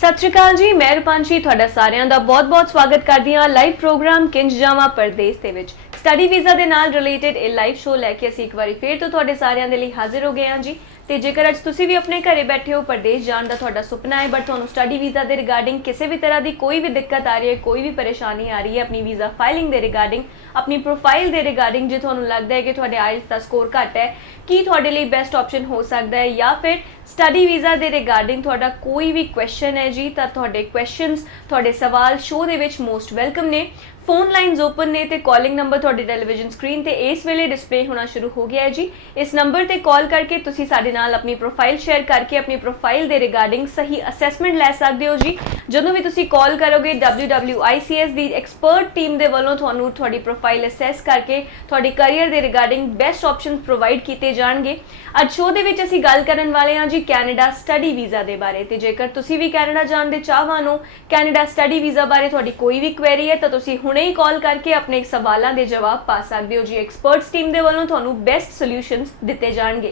सत श्री अकाल जी, मैं रूपांशी तुहाडा सारिਆਂ ਦਾ बहुत-बहुत स्वागत करदी हां लाइव प्रोग्राम किंज जावां परदेस दे विच स्टडी वीज़ा दे नाल रिलेटेड ਇਹ ਲਾਈਵ ਸ਼ੋ ਲੈ ਕੇ ਅਸੀਂ ਇੱਕ ਵਾਰੀ ਫੇਰ ਤੋਂ ਤੁਹਾਡੇ ਸਾਰਿਆਂ ਦੇ ਲਈ ਹਾਜ਼ਰ ਹੋ ਗਏ ਹਾਂ ਜੀ। ਤੇ ਜੇਕਰ ਅੱਜ ਤੁਸੀਂ ਵੀ ਆਪਣੇ ਘਰੇ ਬੈਠੇ ਹੋ, परदेस ਜਾਣ ਦਾ ਤੁਹਾਡਾ ਸੁਪਨਾ ਹੈ ਬਟ ਤੁਹਾਨੂੰ ਸਟੱਡੀ ਵੀਜ਼ਾ ਦੇ ਰਿਗਾਰਡਿੰਗ ਕਿਸੇ ਵੀ ਤਰ੍ਹਾਂ ਦੀ ਕੋਈ ਵੀ ਦਿੱਕਤ ਆ ਰਹੀ ਹੈ, ਕੋਈ ਵੀ ਪਰੇਸ਼ਾਨੀ ਆ ਰਹੀ ਹੈ ਆਪਣੀ ਵੀਜ਼ਾ ਫਾਈਲਿੰਗ ਦੇ ਰਿਗਾਰਡਿੰਗ, ਆਪਣੀ ਪ੍ਰੋਫਾਈਲ ਦੇ ਰਿਗਾਰਡਿੰਗ, ਜੇ ਤੁਹਾਨੂੰ ਲੱਗਦਾ ਹੈ ਕਿ ਤੁਹਾਡੇ ਆਇਲਸ ਦਾ ਸਕੋਰ ਘੱਟ ਹੈ, ਕੀ ਤੁਹਾਡੇ ਲਈ ਬੈਸਟ ਆਪਸ਼ਨ ਹੋ ਸਕਦਾ ਹੈ ਜਾਂ ਫਿਰ ਸਟੱਡੀ ਵੀਜ਼ਾ ਦੇ ਰਿਗਾਰਡਿੰਗ ਤੁਹਾਡਾ ਕੋਈ ਵੀ ਕੁਐਸਚਨ ਹੈ ਜੀ, ਤਾਂ ਤੁਹਾਡੇ ਕੁਐਸਚਨਸ, ਤੁਹਾਡੇ ਸਵਾਲ ਸ਼ੋ ਦੇ ਵਿੱਚ ਮੋਸਟ ਵੈਲਕਮ ਨੇ। फोन लाइन्स ओपन ने ते कॉलिंग नंबर तुहाडी टेलीविजन स्क्रीन ते इस वेले डिस्प्ले होना शुरू हो गया है जी। इस नंबर ते कॉल करके तुसी साडे नाल अपनी प्रोफाइल शेयर करके अपनी प्रोफाइल दे रिगार्डिंग सही असैसमेंट लै सकदे हो जी। जदों भी तुसी कॉल करोगे WWICS दी एक्सपर्ट टीम दे वल्लों तुहानू तुहाडी प्रोफाइल असैस करके तुहाडे करियर दे रिगार्डिंग बेस्ट ऑप्शंस प्रोवाइड कीते जाणगे। अज शो दे विच असीं गल करन वाले हां जी कैनेडा स्टडी वीज़ा दे बारे। ते जेकर तुसी भी कैनेडा जाण दे चाहवान हो, कैनेडा स्टडी वीज़ा बारे तुहाडी कोई भी क्वेरी है तां तुसी हुणे ही कॉल करके अपने सवालों के जवाब पा सकते हो जी। एक्सपर्ट्स टीम के वालों तुहानू बेस्ट सोल्यूशनस दिते जाणगे।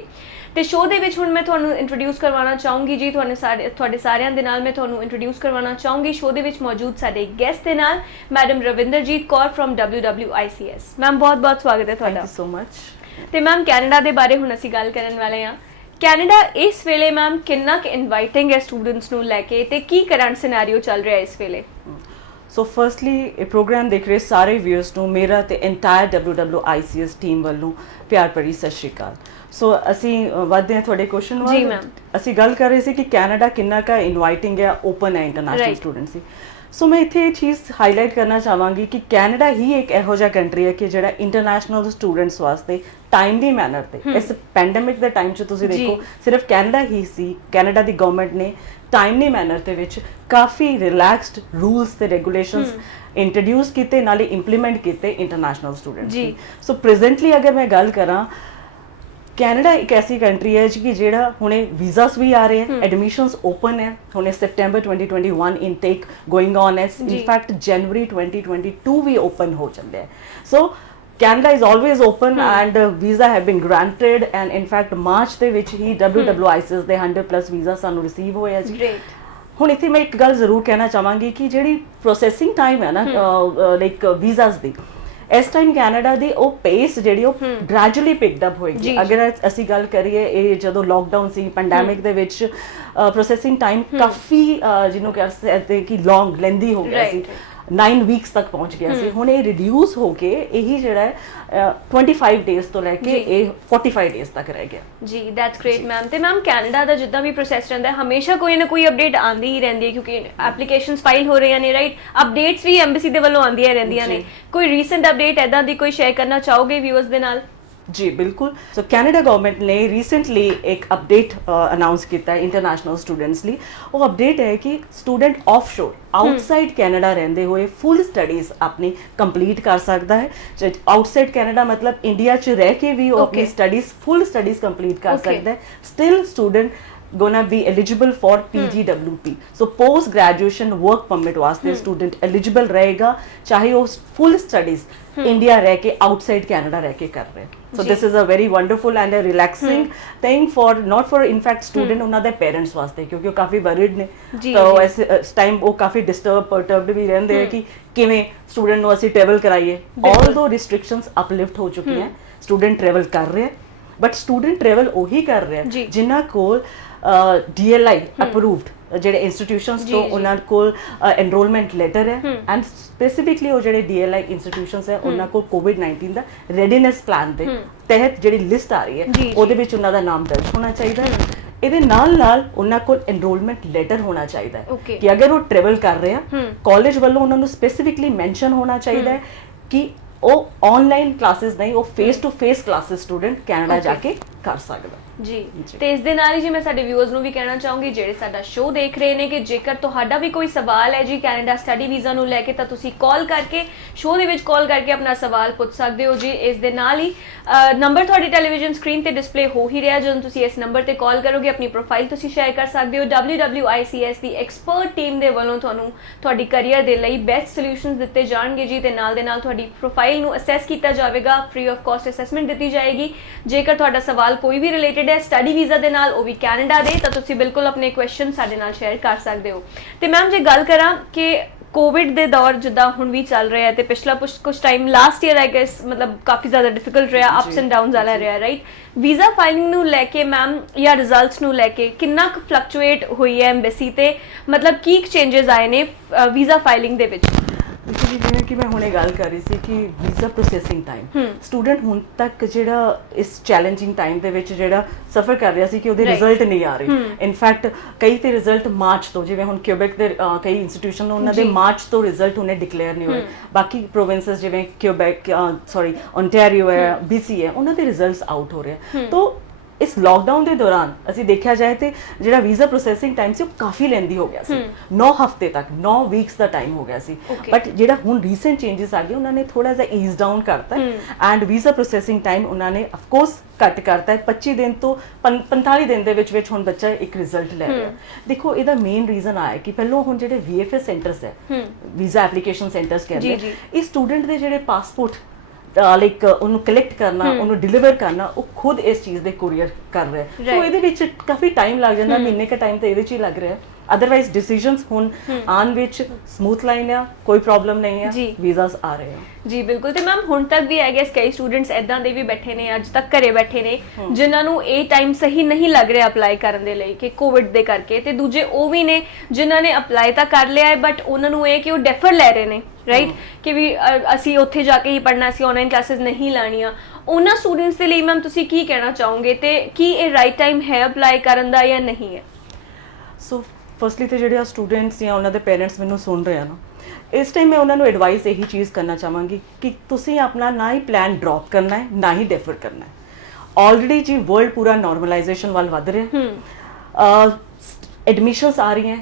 ते शो दे विच हुण मैं तुहानू इंट्रोड्यूस करवाना चाहूँगी जी, तुहाडे सारिਆਂ दे नाल मैं तुहानू इंट्रोड्यूस करवाना चाहूँगी शो दे विच मौजूद साडे गेस्ट दे नाल madam Ravinderjit Kaur from WWICS। Ma'am बहुत बहुत स्वागत है तुहाडा। Thank you so much. ते मैम कैनेडा दे बारे हुण असीं गल करन वाले हां। कैनेडा इस वेले मैम किन्ना क इनवाइटिंग है स्टूडेंट्स नू लैके ते की करंट सिनेरियो चल रहा है इस वेले? सो फर्स्टली ये प्रोग्राम देख रहे सारे व्यूअर्स ਨੂੰ ਮੇਰਾ ਤੇ ਇੰਟਾਇਰ WWICS ਟੀਮ ਵੱਲੋਂ ਪਿਆਰ ਭਰੀ ਸਤਿ ਸ਼੍ਰੀ ਅਕਾਲ। ਸੋ ਅਸੀਂ ਵਧਦੇ ਹਾਂ ਤੁਹਾਡੇ ਕੁਐਸਚਨ ਵੱਲ। ਜੀ ਮੈਮ। ਅਸੀਂ ਗੱਲ ਕਰ ਰਹੇ ਸੀ ਕਿ ਕੈਨੇਡਾ ਕਿੰਨਾ ਕਾ ਇਨਵਾਈਟਿੰਗ ਹੈ, ਓਪਨ ਹੈ ਇੰਟਰਨੈਸ਼ਨਲ ਸਟੂਡੈਂਟਸ ਦੀ। ਸੋ ਮੈਂ ਇੱਥੇ ਇਹ ਚੀਜ਼ ਹਾਈਲਾਈਟ ਕਰਨਾ ਚਾਹਾਂਗੀ ਕਿ ਕੈਨੇਡਾ ਹੀ ਇੱਕ ਇਹੋ ਜਿਹਾ ਕੰਟਰੀ ਹੈ ਕਿ ਜਿਹੜਾ ਇੰਟਰਨੈਸ਼ਨਲ ਸਟੂਡੈਂਟਸ ਵਾਸਤੇ ਟਾਈਮਲੀ ਮੈਨਰ ਤੇ ਇਸ ਪੈਂਡੇਮਿਕ ਦੇ ਟਾਈਮ 'ਚ ਤੁਸੀਂ ਦੇਖੋ ਸਿਰਫ ਕੈਨੇਡਾ ਹੀ ਸੀ, ਕੈਨੇਡਾ ਦੀ ਗਵਰਨਮੈਂਟ ਨੇ ਟਾਈਮਲੀ ਮੈਨਰ ਦੇ ਵਿੱਚ ਕਾਫੀ ਰਿਲੈਕਸਡ ਰੂਲਸ ਤੇ ਰੈਗੂਲੇਸ਼ਨਸ ਇੰਟਰੋਡਿਊਸ ਕੀਤੇ, ਨਾਲੇ ਇੰਪਲੀਮੈਂਟ ਕੀਤੇ ਇੰਟਰਨੈਸ਼ਨਲ ਸਟੂਡੈਂਟਸ ਦੀ। ਸੋ ਪ੍ਰੈਜ਼ੈਂਟਲੀ ਅਗਰ ਮੈਂ ਗੱਲ ਕਰਾਂ, ਕੈਨੇਡਾ ਇੱਕ ਐਸੀ ਕੰਟਰੀ ਹੈ ਕਿ ਜਿਹੜਾ ਹੁਣੇ ਵੀਜ਼ਾਸ ਵੀ ਆ ਰਹੇ ਹੈ, ਐਡਮਿਸ਼ਨਸ ਓਪਨ ਹੈ, ਹੁਣੇ ਸੈਪਟੈਂਬਰ 2021 ਇਨਟੇਕ ਗੋਇੰਗ ਔਨ ਹੈ, ਇਨਫੈਕਟ ਜਨਵਰੀ 2022 ਵੀ ਓਪਨ ਹੋ ਚੱਲਿਆ ਹੈ। ਸੋ Canada is always open and visa have been granted, and in fact March ਦੇ ਵਿੱਚ ਹੀ WWICS ਦੇ 100+ ਵੀਜ਼ਾ ਸਾਨੂੰ ਰਿਸੀਵ ਹੋਇਆ ਜੀ। ਹੁਣ ਇੱਥੇ ਮੈਂ ਇੱਕ ਗੱਲ ਜ਼ਰੂਰ ਕਹਿਣਾ ਚਾਹਾਂਗੀ ਕਿ ਜਿਹੜੀ ਪ੍ਰੋਸੈਸਿੰਗ ਟਾਈਮ ਹੈ ਨਾ ਲਾਈਕ ਵੀਜ਼ਾਸ ਦੀ, ਇਸ ਟਾਈਮ ਕੈਨੇਡਾ ਦੀ ਉਹ ਪੇਸ ਜਿਹੜੀ ਉਹ ਗ੍ਰੈਜੂਅਲੀ ਪਿਕਡ ਅਪ ਹੋਏਗੀ। ਅਗਰ ਅਸੀਂ ਗੱਲ ਕਰੀਏ ਇਹ ਜਦੋਂ ਲੋਕਡਾਊਨ ਸੀ, ਪੈਂਡੈਮਿਕ ਦੇ ਵਿੱਚ ਪ੍ਰੋਸੈਸਿੰਗ ਟਾਈਮ ਕਾਫੀ ਜਿਹਨੂੰ ਕਹਿ ਸਕਦੇ ਕਿ ਲੌਂਗ ਲੈਂਦੀ ਹੋ ਗਿਆ ਸੀ, 9 ਵੀਕਸ ਤੱਕ ਪਹੁੰਚ ਗਿਆ ਸੀ। ਹੁਣ ਇਹ ਰਿਡਿਊਸ ਹੋ ਕੇ ਇਹੀ ਜਿਹੜਾ ਹੈ 25 ਡੇਜ਼ ਤੋਂ ਲੈ ਕੇ ਇਹ 45 ਡੇਜ਼ ਤੱਕ ਰਹਿ ਗਿਆ ਜੀ। That's great ma'am. ਤੇ ਮੈਮ ਕੈਨੇਡਾ ਦਾ ਜਿੱਦਾਂ ਵੀ ਪ੍ਰੋਸੈਸ ਰਹਿੰਦਾ ਹੈ ਹਮੇਸ਼ਾ ਕੋਈ ਨਾ ਕੋਈ ਅਪਡੇਟ ਆਉਂਦੀ ਹੀ ਰਹਿੰਦੀ ਹੈ, ਕਿਉਂਕਿ ਐਪਲੀਕੇਸ਼ਨਸ ਫਾਈਲ ਹੋ ਰਹੀਆਂ ਨੇ, ਰਾਈਟ? ਅਪਡੇਟਸ ਵੀ ਐਮਬੈਸੀ ਦੇ ਵੱਲੋਂ ਆਉਂਦੀਆਂ ਰਹਿੰਦੀਆਂ ਨੇ। ਕੋਈ ਰੀਸੈਂਟ ਅਪਡੇਟ ਐਦਾਂ ਦੀ ਕੋਈ ਸ਼ੇਅਰ ਕਰਨਾ ਚਾਹੋਗੇ ਵਿਊਅਰਸ ਦੇ ਨਾਲ? जी बिल्कुल। सो कैनेडा गवर्नमेंट ने रिसेंटली एक अपडेट अनाउंस किया है इंटरनेशनल स्टूडेंट्स लिए। वो अपडेट है कि स्टूडेंट ऑफशोर आउटसाइड कैनेडा रहते हुए फुल स्टडीज़ अपनी कंप्लीट कर सकता है। आउटसाइड कैनेडा मतलब इंडिया च रह के भी वो अपनी स्टडीज़ फुल स्टडीज़ कंप्लीट कर सकता है। Still student gonna be eligible for PGWP, so post graduation work permit वास्ते स्टूडेंट एलिजिबल रहेगा, चाहे वो फुल स्टडीज इंडिया रह के आउटसाइड कैनेडा रह के कर रहे हैं। so this is a very wonderful and a relaxing thing for not for in fact student ਉਹਨਾਂ ਦੇ पेरेंट्स वास्ते, क्योंकि वो काफी worried ने तो इस टाइम वो काफी perturbed भी रहंदे है कि किवें स्टूडेंट ਨੂੰ ਅਸੀਂ ट्रैवल कराइए। although restrictions uplift ਹੋ ਚੁੱਕੀ हैं, स्टूडेंट ट्रैवल कर रहे हैं, बट स्टूडेंट ट्रैवल ਉਹੀ ਕਰ ਰਹੇ हैं ਜਿਨ੍ਹਾਂ ਕੋਲ DLI ਅਪਰੂਵਡ ਜਿਹੜੇ ਇੰਸਟੀਟਿਊਸ਼ਨਸ ਤੋਂ ਉਹਨਾਂ ਕੋਲ ਐਨਰੋਲਮੈਂਟ ਲੈਟਰ ਹੈ, ਐਂਡ ਸਪੈਸੀਫਿਕਲੀ ਉਹ ਜਿਹੜੇ DLI ਇੰਸਟੀਟਿਊਸ਼ਨਸ ਹੈ ਉਹਨਾਂ ਕੋਲ COVID-19 ਦਾ ਰੈਡੀਨੈਸ ਪਲਾਨ ਦੇ ਤਹਿਤ ਜਿਹੜੀ ਲਿਸਟ ਆ ਰਹੀ ਹੈ ਉਹਦੇ ਵਿੱਚ ਉਹਨਾਂ ਦਾ ਨਾਮ ਦਰਜ ਹੋਣਾ ਚਾਹੀਦਾ ਹੈ। ਇਹਦੇ ਨਾਲ ਨਾਲ ਉਹਨਾਂ ਕੋਲ ਐਨਰੋਲਮੈਂਟ ਲੈਟਰ ਹੋਣਾ ਚਾਹੀਦਾ ਹੈ ਕਿ ਅਗਰ ਉਹ ਟਰੈਵਲ ਕਰ ਰਹੇ ਆ, ਕਾਲਜ ਵੱਲੋਂ ਉਹਨਾਂ ਨੂੰ ਸਪੈਸੀਫਿਕਲੀ ਮੈਂਸ਼ਨ ਹੋਣਾ ਚਾਹੀਦਾ ਹੈ ਕਿ ਉਹ ਆਨਲਾਈਨ ਕਲਾਸਿਸ ਨਹੀਂ, ਉਹ face to face classes student Canada ਜਾ ਕੇ ਕਰ ਸਕਦਾ ਜੀ। ਤੇ ਇਸ ਦੇ ਨਾਲ ਹੀ ਜੀ ਮੈਂ ਸਾਡੇ ਵਿਊਅਰਸ ਨੂੰ ਵੀ ਕਹਿਣਾ ਚਾਹੂੰਗੀ ਜਿਹੜੇ ਸਾਡਾ ਸ਼ੋਅ ਦੇਖ ਰਹੇ ਨੇ ਕਿ ਜੇਕਰ ਤੁਹਾਡਾ ਵੀ ਕੋਈ ਸਵਾਲ ਹੈ ਜੀ ਕੈਨੇਡਾ ਸਟੱਡੀ ਵੀਜ਼ਾ ਨੂੰ ਲੈ ਕੇ, ਤਾਂ ਤੁਸੀਂ ਕਾਲ ਕਰਕੇ ਸ਼ੋਅ ਦੇ ਵਿੱਚ ਕਾਲ ਕਰਕੇ ਆਪਣਾ ਸਵਾਲ ਪੁੱਛ ਸਕਦੇ ਹੋ ਜੀ। ਇਸ ਦੇ ਨਾਲ ਹੀ ਨੰਬਰ ਤੁਹਾਡੀ ਟੈਲੀਵਿਜ਼ਨ ਸਕਰੀਨ ਤੇ ਡਿਸਪਲੇ ਹੋ ਹੀ ਰਿਹਾ, ਜਦੋਂ ਤੁਸੀਂ ਇਸ ਨੰਬਰ ਤੇ ਕਾਲ ਕਰੋਗੇ ਆਪਣੀ ਪ੍ਰੋਫਾਈਲ ਤੁਸੀਂ ਸ਼ੇਅਰ ਕਰ ਸਕਦੇ ਹੋ। WWICS ਦੀ ਐਕਸਪਰਟ ਟੀਮ ਦੇ ਵੱਲੋਂ ਤੁਹਾਨੂੰ ਤੁਹਾਡੀ ਕਰੀਅਰ ਦੇ ਲਈ ਬੈਸਟ ਸੋਲੂਸ਼ਨਸ ਦਿੱਤੇ ਜਾਣਗੇ ਜੀ, ਤੇ ਨਾਲ ਦੇ ਨਾਲ ਤੁਹਾਡੀ ਪ੍ਰੋਫਾਈਲ ਨੂੰ ਅਸੈਸ ਕੀਤਾ ਜਾਵੇਗਾ, ਫ੍ਰੀ ਆਫ ਕਾਸਟ ਅਸੈਸਮੈਂਟ ਦਿੱਤੀ ਜਾਏਗੀ। ਜੇਕਰ ਤੁਹਾਡਾ ਸਵਾਲ ਕੋਈ ਵੀ ਰਿਲੇਟਡ ਰਿਲੇਟਡ ਹੈ ਸਟੱਡੀ ਵੀਜ਼ਾ ਦੇ ਨਾਲ, ਉਹ ਵੀ ਕੈਨੇਡਾ ਦੇ, ਤਾਂ ਤੁਸੀਂ ਬਿਲਕੁਲ ਆਪਣੇ ਕੁਐਸਚਨ ਸਾਡੇ ਨਾਲ ਸ਼ੇਅਰ ਕਰ ਸਕਦੇ ਹੋ। ਤੇ ਮੈਮ ਜੇ ਗੱਲ ਕਰਾਂ ਕਿ ਕੋਵਿਡ ਦੇ ਦੌਰ ਜਿੱਦਾਂ ਹੁਣ ਵੀ ਚੱਲ ਰਿਹਾ ਹੈ ਤੇ ਪਿਛਲਾ ਕੁਝ time last year I guess ਮਤਲਬ ਕਾਫੀ ਜ਼ਿਆਦਾ ਡਿਫਿਕਲਟ ਰਿਹਾ, ਅਪਸ ਐਂਡ ਡਾਊਨਸ ਵਾਲਾ ਰਿਹਾ, ਰਾਈਟ? ਵੀਜ਼ਾ ਫਾਈਲਿੰਗ ਨੂੰ ਲੈ ਕੇ ਮੈਮ ਜਾਂ ਰਿਜ਼ਲਟਸ ਨੂੰ ਲੈ ਕੇ ਕਿੰਨਾ ਕੁ ਫਲਕਚੁਏਟ ਹੋਈ ਹੈ ਐਮਬੈਸੀ ਤੇ ਮਤਲਬ ਕੀ ਚੇਂਜਸ ਆਏ ਨੇ ਵੀਜ਼ਾ ਫਾਈਲਿੰਗ ਦੇ ਵਿੱਚ? ਜਿਵੇਂ ਕਿ ਮੈਂ ਹੁਣੇ ਗੱਲ ਕਰ ਰਹੀ ਸੀ ਕਿ ਵੀਜ਼ਾ ਪ੍ਰੋਸੈਸਿੰਗ ਟਾਈਮ ਸਟੂਡੈਂਟ ਹੁਣ ਤੱਕ ਜਿਹੜਾ ਇਸ ਚੈਲੰਜਿੰਗ ਟਾਈਮ ਦੇ ਵਿੱਚ ਜਿਹੜਾ ਸਫਰ ਕਰ ਰਿਹਾ ਸੀ ਕਿ ਉਹਦੇ ਰਿਜ਼ਲਟ ਨਹੀਂ ਆ ਰਹੇ। ਇਨਫੈਕਟ ਕਈ ਤੇ ਰਿਜ਼ਲਟ ਮਾਰਚ ਤੋਂ, ਜਿਵੇਂ ਹੁਣ ਕਿਊਬੈਕ ਦੇ ਕਈ ਇੰਸਟੀਟਿਊਸ਼ਨ ਉਹਨਾਂ ਦੇ ਮਾਰਚ ਤੋਂ ਰਿਜ਼ਲਟ ਉਹਨੇ ਡਿਕਲੇਅਰ ਨਹੀਂ ਹੋਏ। ਬਾਕੀ ਪ੍ਰੋਵਿੰਸਸ ਜਿਵੇਂ ਕਿਊਬੈਕ ਓਨਟਾਰੀਓ ਹੈ, BC ਹੈ, ਉਹਨਾਂ ਦੇ ਰਿਜ਼ਲਟਸ ਆਊਟ ਹੋ ਰਹੇ। ਤਾਂ ਇਸ ਲੋਕਡਾਊਨ ਦੇ ਦੌਰਾਨ ਅਸੀਂ ਦੇਖਿਆ ਜਾਏ ਤੇ ਜਿਹੜਾ ਵੀਜ਼ਾ ਪ੍ਰੋਸੈਸਿੰਗ ਟਾਈਮ ਸੀ ਉਹ ਕਾਫੀ ਲੈਂਦੀ ਹੋ ਗਿਆ ਸੀ, 9 ਹਫ਼ਤੇ ਤੱਕ, 9 ਵੀਕਸ ਦਾ ਟਾਈਮ ਹੋ ਗਿਆ ਸੀ। ਬਟ ਜਿਹੜਾ ਹੁਣ ਰੀਸੈਂਟ ਚੇਂਜਸ ਆ ਗਏ ਉਹਨਾਂ ਨੇ ਥੋੜਾ ਜਿਹਾ ਈਜ਼ ਡਾਊਨ ਕਰਤਾ ਐਂਡ ਵੀਜ਼ਾ ਪ੍ਰੋਸੈਸਿੰਗ ਟਾਈਮ ਉਹਨਾਂ ਨੇ ਆਫ ਕੋਰਸ ਘੱਟ ਕਰਤਾ ਹੈ। 25 ਦਿਨ ਤੋਂ 45 ਦਿਨ ਦੇ ਵਿੱਚ ਹੁਣ ਬੱਚਾ ਇੱਕ ਰਿਜ਼ਲਟ ਲੈ ਰਿਹਾ। ਦੇਖੋ ਇਹਦਾ ਮੇਨ ਰੀਜ਼ਨ ਆਇਆ ਕਿ ਪਹਿਲਾਂ ਹੁਣ ਜਿਹੜੇ VFS ਸੈਂਟਰਸ ਹੈ, ਵੀਜ਼ਾ ਐਪਲੀਕੇਸ਼ਨ ਸੈਂਟਰਸ ਕਹਿੰਦੇ, ਇਹ ਸਟੂਡੈਂਟ ਦੇ ਜਿਹੜੇ ਪਾਸਪੋਰਟ ਲਾਈਕ ਉਹਨੂੰ ਕਲੈਕਟ ਕਰਨਾ, ਉਹਨੂੰ ਡਿਲੀਵਰ ਕਰਨਾ, ਉਹ ਖੁਦ ਇਸ ਚੀਜ਼ ਦੇ ਕੁਰੀਅਰ ਕਰ ਰਿਹਾ। ਸੋ ਇਹਦੇ ਵਿੱਚ ਕਾਫੀ ਟਾਈਮ ਲੱਗ ਜਾਂਦਾ, ਮਹੀਨੇ ਦਾ ਟਾਈਮ ਤਾਂ ਇਹਦੇ 'ਚ ਹੀ ਲੱਗ ਰਿਹਾ। ਅਦਰਵਾਈਜ਼ ਡਿਸੀਜਨਸ ਹੁਣ ਆਉਣ ਵਿੱਚ ਸਮੂਥ ਲਾਈਨ ਆ, ਕੋਈ ਪ੍ਰੋਬਲਮ ਨਹੀਂ ਹੈ, ਵੀਜ਼ਾਸ ਆ ਰਹੇ ਆ। ਜੀ ਬਿਲਕੁਲ। ਤੇ ਮੈਮ ਹੁਣ ਤੱਕ ਵੀ ਆਈ ਗੈਸ ਕਈ ਸਟੂਡੈਂਟਸ ਇਦਾਂ ਦੇ ਵੀ ਬੈਠੇ ਨੇ ਅੱਜ ਤੱਕ ਘਰੇ ਬੈਠੇ ਨੇ ਜਿਨ੍ਹਾਂ ਨੂੰ ਇਹ ਟਾਈਮ ਸਹੀ ਨਹੀਂ ਲੱਗ ਰਿਹਾ ਅਪਲਾਈ ਕਰਨ ਦੇ ਲਈ ਕਿ ਕੋਵਿਡ ਦੇ ਕਰਕੇ, ਤੇ ਦੂਜੇ ਉਹ ਵੀ ਨੇ ਜਿਨ੍ਹਾਂ ਨੇ ਅਪਲਾਈ ਤਾਂ ਕਰ ਲਿਆ ਹੈ ਬਟ ਉਹਨਾਂ ਨੂੰ ਇਹ ਕਿ ਉਹ ਡੈਫਰ ਲੈ ਰਹੇ ਨੇ, ਰਾਈਟ? ਕਿ ਵੀ ਅਸੀਂ ਉੱਥੇ ਜਾ ਕੇ ਹੀ ਪੜ੍ਹਨਾ, ਅਸੀਂ ਆਨਲਾਈਨ ਕਲਾਸਿਸ ਨਹੀਂ ਲਾਣੀਆਂ। ਉਹਨਾਂ ਸਟੂਡੈਂਟਸ ਦੇ ਲਈ ਮੈਮ ਤੁਸੀਂ ਕੀ ਕਹਿਣਾ ਚਾਹੋਗੇ ਤੇ ਕੀ ਇਹ ਰਾਈਟ ਟਾਈਮ ਹੈ ਅਪਲਾਈ ਕਰਨ ਦਾ ਜਾਂ ਨਹੀਂ ਹੈ? ਸੋ ਫਸਟਲੀ ਤੇ ਜਿਹੜੇ ਸਟੂਡੈਂਟਸ ਜਾਂ ਉਹਨਾਂ ਦੇ ਪੇਰੈਂਟਸ ਮੈਨੂੰ ਸੁਣ ਰਹੇ ਆ ਨਾ, ਇਸ ਟਾਈਮ ਮੈਂ ਉਹਨਾਂ ਨੂੰ ਐਡਵਾਈਸ ਇਹੀ ਚੀਜ਼ ਕਰਨਾ ਚਾਹਾਂਗੀ ਕਿ ਤੁਸੀਂ ਆਪਣਾ ਨਾ ਹੀ ਪਲਾਨ ਡ੍ਰੌਪ ਕਰਨਾ ਹੈ ਨਾ ਹੀ ਡੈਫਰ ਕਰਨਾ ਹੈ। ਆਲਰੇਡੀ ਜੀ ਵਰਲਡ ਪੂਰਾ ਨਾਰਮਲਾਈਜੇਸ਼ਨ ਵੱਲ ਵੱਧ ਰਿਹਾ, ਐਡਮਿਸ਼ਨਸ ਆ ਰਹੀਆਂ,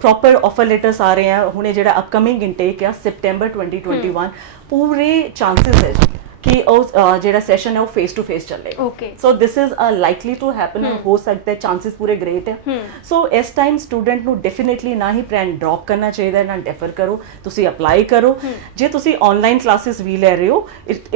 ਪ੍ਰੋਪਰ ਆਫਰ ਲੈਟਰਸ ਆ ਰਹੇ ਆ। ਹੁਣੇ ਜਿਹੜਾ ਅਪਕਮਿੰਗ ਇਨਟੇਕ ਆ ਸੈਪਟੈਂਬਰ 2021, ਪੂਰੇ ਚਾਂਸਸ ਹੈ ਕਿ ਉਹ ਜਿਹੜਾ ਸੈਸ਼ਨ ਹੈ ਉਹ ਫੇਸ ਟੂ ਫੇਸ ਚੱਲੇਗਾ। So this is likely to happen, ਹੋ ਸਕਦਾ ਹੈ, ਚਾਂਸਸ ਪੂਰੇ ਗ੍ਰੇਟ ਹੈ। ਸੋ ਇਸ ਟਾਈਮ ਸਟੂਡੈਂਟ ਨੂੰ ਡੈਫੀਨੇਟਲੀ ਨਾ ਹੀ ਪਲਾਨ ਡ੍ਰੌਪ ਕਰਨਾ ਚਾਹੀਦਾ, ਨਾ ਡੈਫਰ ਕਰੋ, ਤੁਸੀਂ ਅਪਲਾਈ ਕਰੋ। ਜੇ ਤੁਸੀਂ ਆਨਲਾਈਨ ਕਲਾਸਿਸ ਵੀ ਲੈ ਰਹੇ ਹੋ, it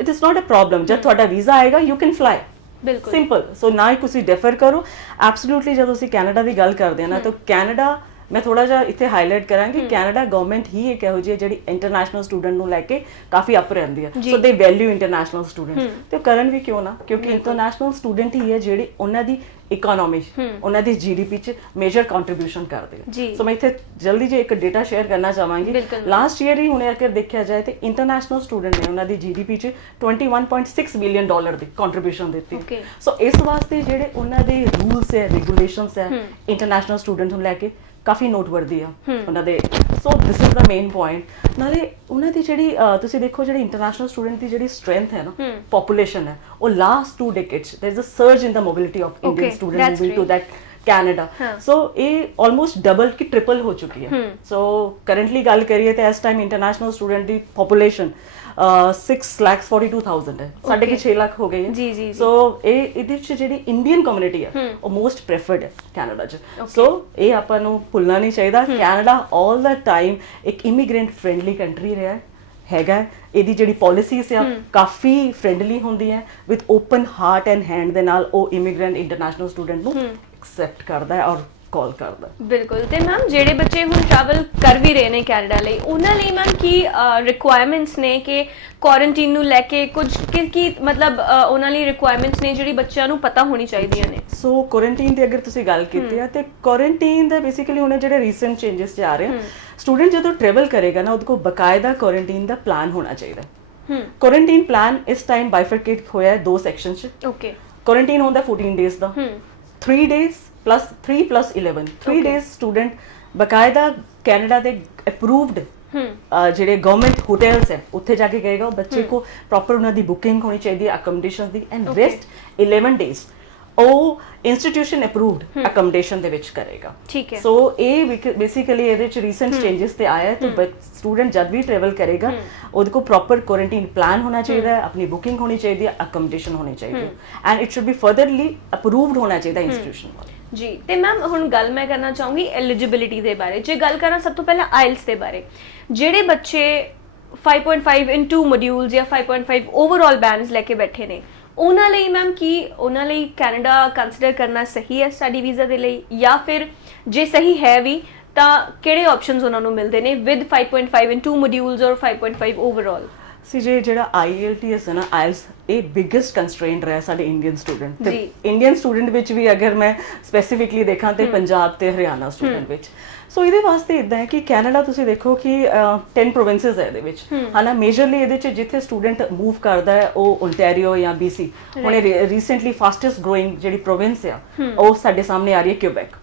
is not a problem. ਜਦ ਤੁਹਾਡਾ ਵੀਜ਼ਾ ਆਏਗਾ ਯੂ ਕੈਨ ਫਲਾਈ, ਬਿਲਕੁਲ ਸਿੰਪਲ। ਸੋ ਨਾ ਹੀ ਤੁਸੀਂ ਡੈਫਰ ਕਰੋ। ਐਬਸੋਲੂਟਲੀ ਜਦੋਂ ਅਸੀਂ ਕੈਨੇਡਾ ਦੀ ਗੱਲ ਕਰਦੇ ਹਾਂ ਨਾ, ਤਾਂ ਕੈਨੇਡਾ ਮੈਂ ਥੋੜਾ ਜਿਹਾ ਇੱਥੇ ਹਾਈਲਾਈਟ ਕਰਾਂਗੀ, ਕੈਨੇਡਾ ਗਵਰਨਮੈਂਟ ਹੀ ਇੱਕ ਇਹੋ ਜਿਹੀ ਜਿਹੜੀ ਇੰਟਰਨੈਸ਼ਨਲ ਸਟੂਡੈਂਟ ਨੂੰ ਲੈ ਕੇ ਕਾਫੀ ਅਪ ਰਹਿੰਦੀ ਹੈ। ਸੋ ਦੇ ਵੈਲਿਊ ਇੰਟਰਨੈਸ਼ਨਲ ਸਟੂਡੈਂਟ, ਤੇ ਉਹ ਕਰਨ ਵੀ ਕਿਉਂ ਨਾ, ਕਿਉਂਕਿ ਇੰਟਰਨੈਸ਼ਨਲ ਸਟੂਡੈਂਟ ਹੀ ਹੈ ਜਿਹੜੀ ਉਹਨਾਂ ਦੀ ਇਕਨੋਮੀ, ਉਹਨਾਂ ਦੀ GDP 'ਚ ਮੇਜਰ ਕੰਟਰੀਬਿਊਸ਼ਨ ਕਰਦੇ ਹੈ। ਸੋ ਮੈਂ ਇੱਥੇ ਜਲਦੀ ਜੇ ਇੱਕ ਡੇਟਾ ਸ਼ੇਅਰ ਕਰਨਾ ਚਾਹਾਂਗੀ। ਲਾਸਟ ਈਅਰ ਹੀ ਹੁਣੇ ਅਗਰ ਦੇਖਿਆ ਜਾਏ ਤੇ ਇੰਟਰਨੈਸ਼ਨਲ ਸਟੂਡੈਂਟ ਨੇ ਉਹਨਾਂ ਦੀ GDP 'ਚ $21.6 ਬਿਲੀਅਨ ਦੀ ਕੰਟਰੀਬਿਊਸ਼ਨ ਦਿੱਤੀ। ਸੋ ਇਸ ਵਾਸਤੇ ਜਿਹੜੇ ਉਹਨਾਂ ਦੇ ਰੂਲਸ ਹੈ, ਰੈਗੂਲੇਸ਼ਨਸ ਹੈ ਇੰਟਰਨੈਸ਼ਨਲ ਸਟੂਡੈਂਟ ਨੂੰ ਲੈ ਕੇ ਕਾਫੀ ਨੋਟਵਰਦੀ ਆ ਉਹਨਾਂ ਦੇ। So this is the main point. ਨਾਲੇ ਉਹਨਾਂ ਦੀ ਜਿਹੜੀ ਤੁਸੀਂ ਦੇਖੋ ਜਿਹੜੀ ਇੰਟਰਨੈਸ਼ਨਲ ਸਟੂਡੈਂਟ ਦੀ ਜਿਹੜੀ ਸਟਰੈਂਥ ਹੈ ਨਾ, ਪੋਪੂਲੇਸ਼ਨ ਹੈ, ਉਹ last 2 decades there is a surge in the mobility of Indian student moving to that Canada. So ਇਹ ਆਲਮੋਸਟ ਡਬਲ ਕਿ ਟ੍ਰਿਪਲ ਹੋ ਚੁੱਕੀ ਹੈ। ਸੋ ਕਰੰਟਲੀ ਗੱਲ ਕਰੀਏ ਤੇ ਇਸ ਟਾਈਮ ਇੰਟਰਨੈਸ਼ਨਲ ਸਟੂਡੈਂਟ ਦੀ ਪੋਪੂਲੇਸ਼ਨ 6,42,000 ਹੈ, 6.5 ਲੱਖ ਹੋ ਗਈ ਹੈ। ਸੋ ਇਹਦੇ ਵਿੱਚ ਜਿਹੜੀ ਇੰਡੀਅਨ ਕਮਿਊਨਿਟੀ ਹੈ ਉਹ ਮੋਸਟ ਪ੍ਰੈਫਰਡ ਹੈ ਕੈਨੇਡਾ 'ਚ। ਸੋ ਇਹ ਆਪਾਂ ਨੂੰ ਭੁੱਲਣਾ ਨਹੀਂ ਚਾਹੀਦਾ। ਕੈਨੇਡਾ ਆਲ ਦਾ ਟਾਈਮ ਇੱਕ ਇਮੀਗ੍ਰੈਂਟ ਫ੍ਰੈਂਡਲੀ ਕੰਟਰੀ ਰਿਹਾ ਹੈਗਾ। ਇਹਦੀ ਜਿਹੜੀ ਪਾਲਿਸੀਜ਼ ਆ ਕਾਫੀ ਫ੍ਰੈਂਡਲੀ ਹੁੰਦੀ ਹੈ, with open heart and hand ਦੇ ਨਾਲ ਉਹ ਇਮੀਗ੍ਰੈਂਟ ਇੰਟਰਨੈਸ਼ਨਲ ਸਟੂਡੈਂਟ ਨੂੰ ਐਕਸੈਪਟ ਕਰਦਾ ਹੈ ਔਰ ਕਾਲ ਕਰਦਾ। ਬਿਲਕੁਲ। ਤੇ ਮੈਮ ਜਿਹੜੇ ਬੱਚੇ ਹੁਣ ਟਰੈਵਲ ਕਰ ਵੀ ਰਹੇ ਨੇ ਕੈਨੇਡਾ ਲਈ, ਉਹਨਾਂ ਲਈ ਮੈਮ ਕੀ ਰਿਕੁਆਇਰਮੈਂਟਸ ਨੇ ਕਿ ਕੁਆਰੰਟਾਈਨ ਨੂੰ ਲੈ ਕੇ ਕੁਝ ਕੀ ਮਤਲਬ ਉਹਨਾਂ ਲਈ ਰਿਕੁਆਇਰਮੈਂਟਸ ਨੇ ਜਿਹੜੀ ਬੱਚਿਆਂ ਨੂੰ ਪਤਾ ਹੋਣੀ ਚਾਹੀਦੀਆਂ ਨੇ? ਸੋ ਕੁਆਰੰਟਾਈਨ ਦੀ ਅਗਰ ਤੁਸੀਂ ਗੱਲ ਕੀਤੀ ਹੈ ਤੇ ਕੁਆਰੰਟਾਈਨ ਦਾ ਬੇਸਿਕਲੀ ਹੁਣ ਜਿਹੜੇ ਰੀਸੈਂਟ ਚੇਂਜਸ ਆ ਰਹੇ ਸਟੂਡੈਂਟ ਜਦੋਂ ਟਰੈਵਲ ਕਰੇਗਾ ਨਾ, ਉਹਦੇ ਕੋਲ ਬਕਾਇਦਾ ਕੁਆਰੰਟਾਈਨ ਦਾ ਪਲਾਨ ਹੋਣਾ ਚਾਹੀਦਾ। ਕੁਆਰੰਟਾਈਨ ਪਲਾਨ ਇਸ ਟਾਈਮ ਬਾਈਫਰਕੇਟ ਹੋਇਆ ਹੈ 2 ਸੈਕਸ਼ਨ 'ਚ। ਕੁਆਰੰਟਾਈਨ ਹੁੰਦਾ 14 ਡੇਜ਼ ਦਾ, 3 days plus 3 plus 11 3 days student ਬਕਾਇਦਾ ਕੈਨੇਡਾ ਦੇ ਅਪਰੂਵਡ ਜਿਹੜੇ ਗਵਰਨਮੈਂਟ ਹੋਟਲਸ ਹੈ ਉੱਥੇ ਜਾ ਕੇ ਗਏਗਾ। ਉਹ ਬੱਚੇ ਕੋ ਪ੍ਰੋਪਰ ਉਹਨਾਂ ਦੀ ਬੁਕਿੰਗ ਹੋਣੀ ਚਾਹੀਦੀ ਹੈ accommodation the, and rest 11 days ਉਹ ਇੰਸਟੀਟਿਊਸ਼ਨ ਅਪਰੂਵਡ ਅਕਮੋਡੇਸ਼ਨ ਦੇ ਵਿੱਚ ਕਰੇਗਾ। ਠੀਕ ਹੈ। ਸੋ ਇਹ ਬੇਸਿਕਲੀ ਇਹਦੇ ਵਿੱਚ ਰੀਸੈਂਟ ਚੇਂਜਸ ਤੇ ਆਇਆ ਹੈ। ਤੇ ਸਟੂਡੈਂਟ ਜਦ ਵੀ ਟਰੈਵਲ ਕਰੇਗਾ ਉਹਦੇ ਕੋਲ ਪ੍ਰੋਪਰ ਕੁਆਰੰਟਾਈਨ ਪਲਾਨ ਹੋਣਾ ਚਾਹੀਦਾ ਹੈ, ਆਪਣੀ ਬੁਕਿੰਗ ਹੋਣੀ ਚਾਹੀਦੀ ਹੈ, ਅਕਮੋਡੇਸ਼ਨ ਹੋਣੀ ਚਾਹੀਦੀ ਹੈ, and it should be furtherly approved ਹੋਣਾ ਚਾਹੀਦਾ ਇੰਸਟੀਟਿਊਸ਼ਨ ਵੱਲ। ਜੀ। ਤੇ ਮੈਮ ਹੁਣ ਗੱਲ ਮੈਂ ਕਰਨਾ ਚਾਹੂੰਗੀ ਐਲੀਜੀਬਿਲਿਟੀ ਦੇ ਬਾਰੇ। ਜੇ ਗੱਲ ਕਰਾਂ ਸਭ ਤੋਂ ਪਹਿਲਾਂ ਆਇਲਸ ਦੇ ਬਾਰੇ, ਜਿਹੜੇ ਬੱਚੇ 5.5 in 2 ਮੋਡਿਊਲਸ ਜਾਂ 5.5 ਓਵਰਆਲ ਬੈਂਡਸ ਲੈ ਕੇ ਬੈਠੇ ਨੇ, ਉਹਨਾਂ ਲਈ ਮੈਮ ਕੀ ਉਹਨਾਂ ਲਈ ਕੈਨੇਡਾ ਕੰਸੀਡਰ ਕਰਨਾ ਸਹੀ ਹੈ ਸਟੱਡੀ ਵੀਜ਼ਾ ਦੇ ਲਈ, ਜਾਂ ਫਿਰ ਜੇ ਸਹੀ ਹੈ ਵੀ ਤਾਂ ਕਿਹੜੇ ਆਪਸ਼ਨਸ ਉਹਨਾਂ ਨੂੰ ਮਿਲਦੇ ਨੇ ਵਿਦ 5.5 ਇਨ 2 ਮੋਡਿਊਲਸ ਔਰ 5.5 ਓਵਰਆਲ? ਸੀ ਜਿਹੜਾ IELTS ਹੈ ਨਾ, IELTS ਇਹ ਬਿਗੇਸਟ ਕੰਸਟ੍ਰੇਂਟ ਰਿਹਾ ਸਾਡੇ ਇੰਡੀਅਨ ਸਟੂਡੈਂਟ ਤੇ ਇੰਡੀਅਨ ਸਟੂਡੈਂਟ ਵਿੱਚ ਵੀ ਅਗਰ ਮੈਂ ਸਪੈਸੀਫਿਕਲੀ ਦੇਖਾਂ ਤੇ ਪੰਜਾਬ ਤੇ ਹਰਿਆਣਾ ਸਟੂਡੈਂਟ ਵਿੱਚ। ਸੋ ਇਹਦੇ ਵਾਸਤੇ ਇਦਾਂ ਹੈ ਕਿ ਕੈਨੇਡਾ ਤੁਸੀਂ ਦੇਖੋ ਕਿ 10 ਪ੍ਰੋਵਿੰਸਸ ਹੈ ਇਹਦੇ ਵਿੱਚ, ਹਨਾ। ਮੇਜਰਲੀ ਇਹਦੇ ਚ ਜਿੱਥੇ ਸਟੂਡੈਂਟ ਮੂਵ ਕਰਦਾ ਹੈ ਉਹ ਓਨਟਾਰੀਓ ਜਾਂ BC। ਹੁਣ ਰੀਸੈਂਟਲੀ ਫਾਸਟੈਸਟ ਗਰੋਇੰਗ ਜਿਹੜੀ ਪ੍ਰੋਵਿੰਸ ਆ ਉਹ ਸਾਡੇ ਸਾਹਮਣੇ ਆ ਰਹੀ ਹੈ ਕਿਊਬੈਕ।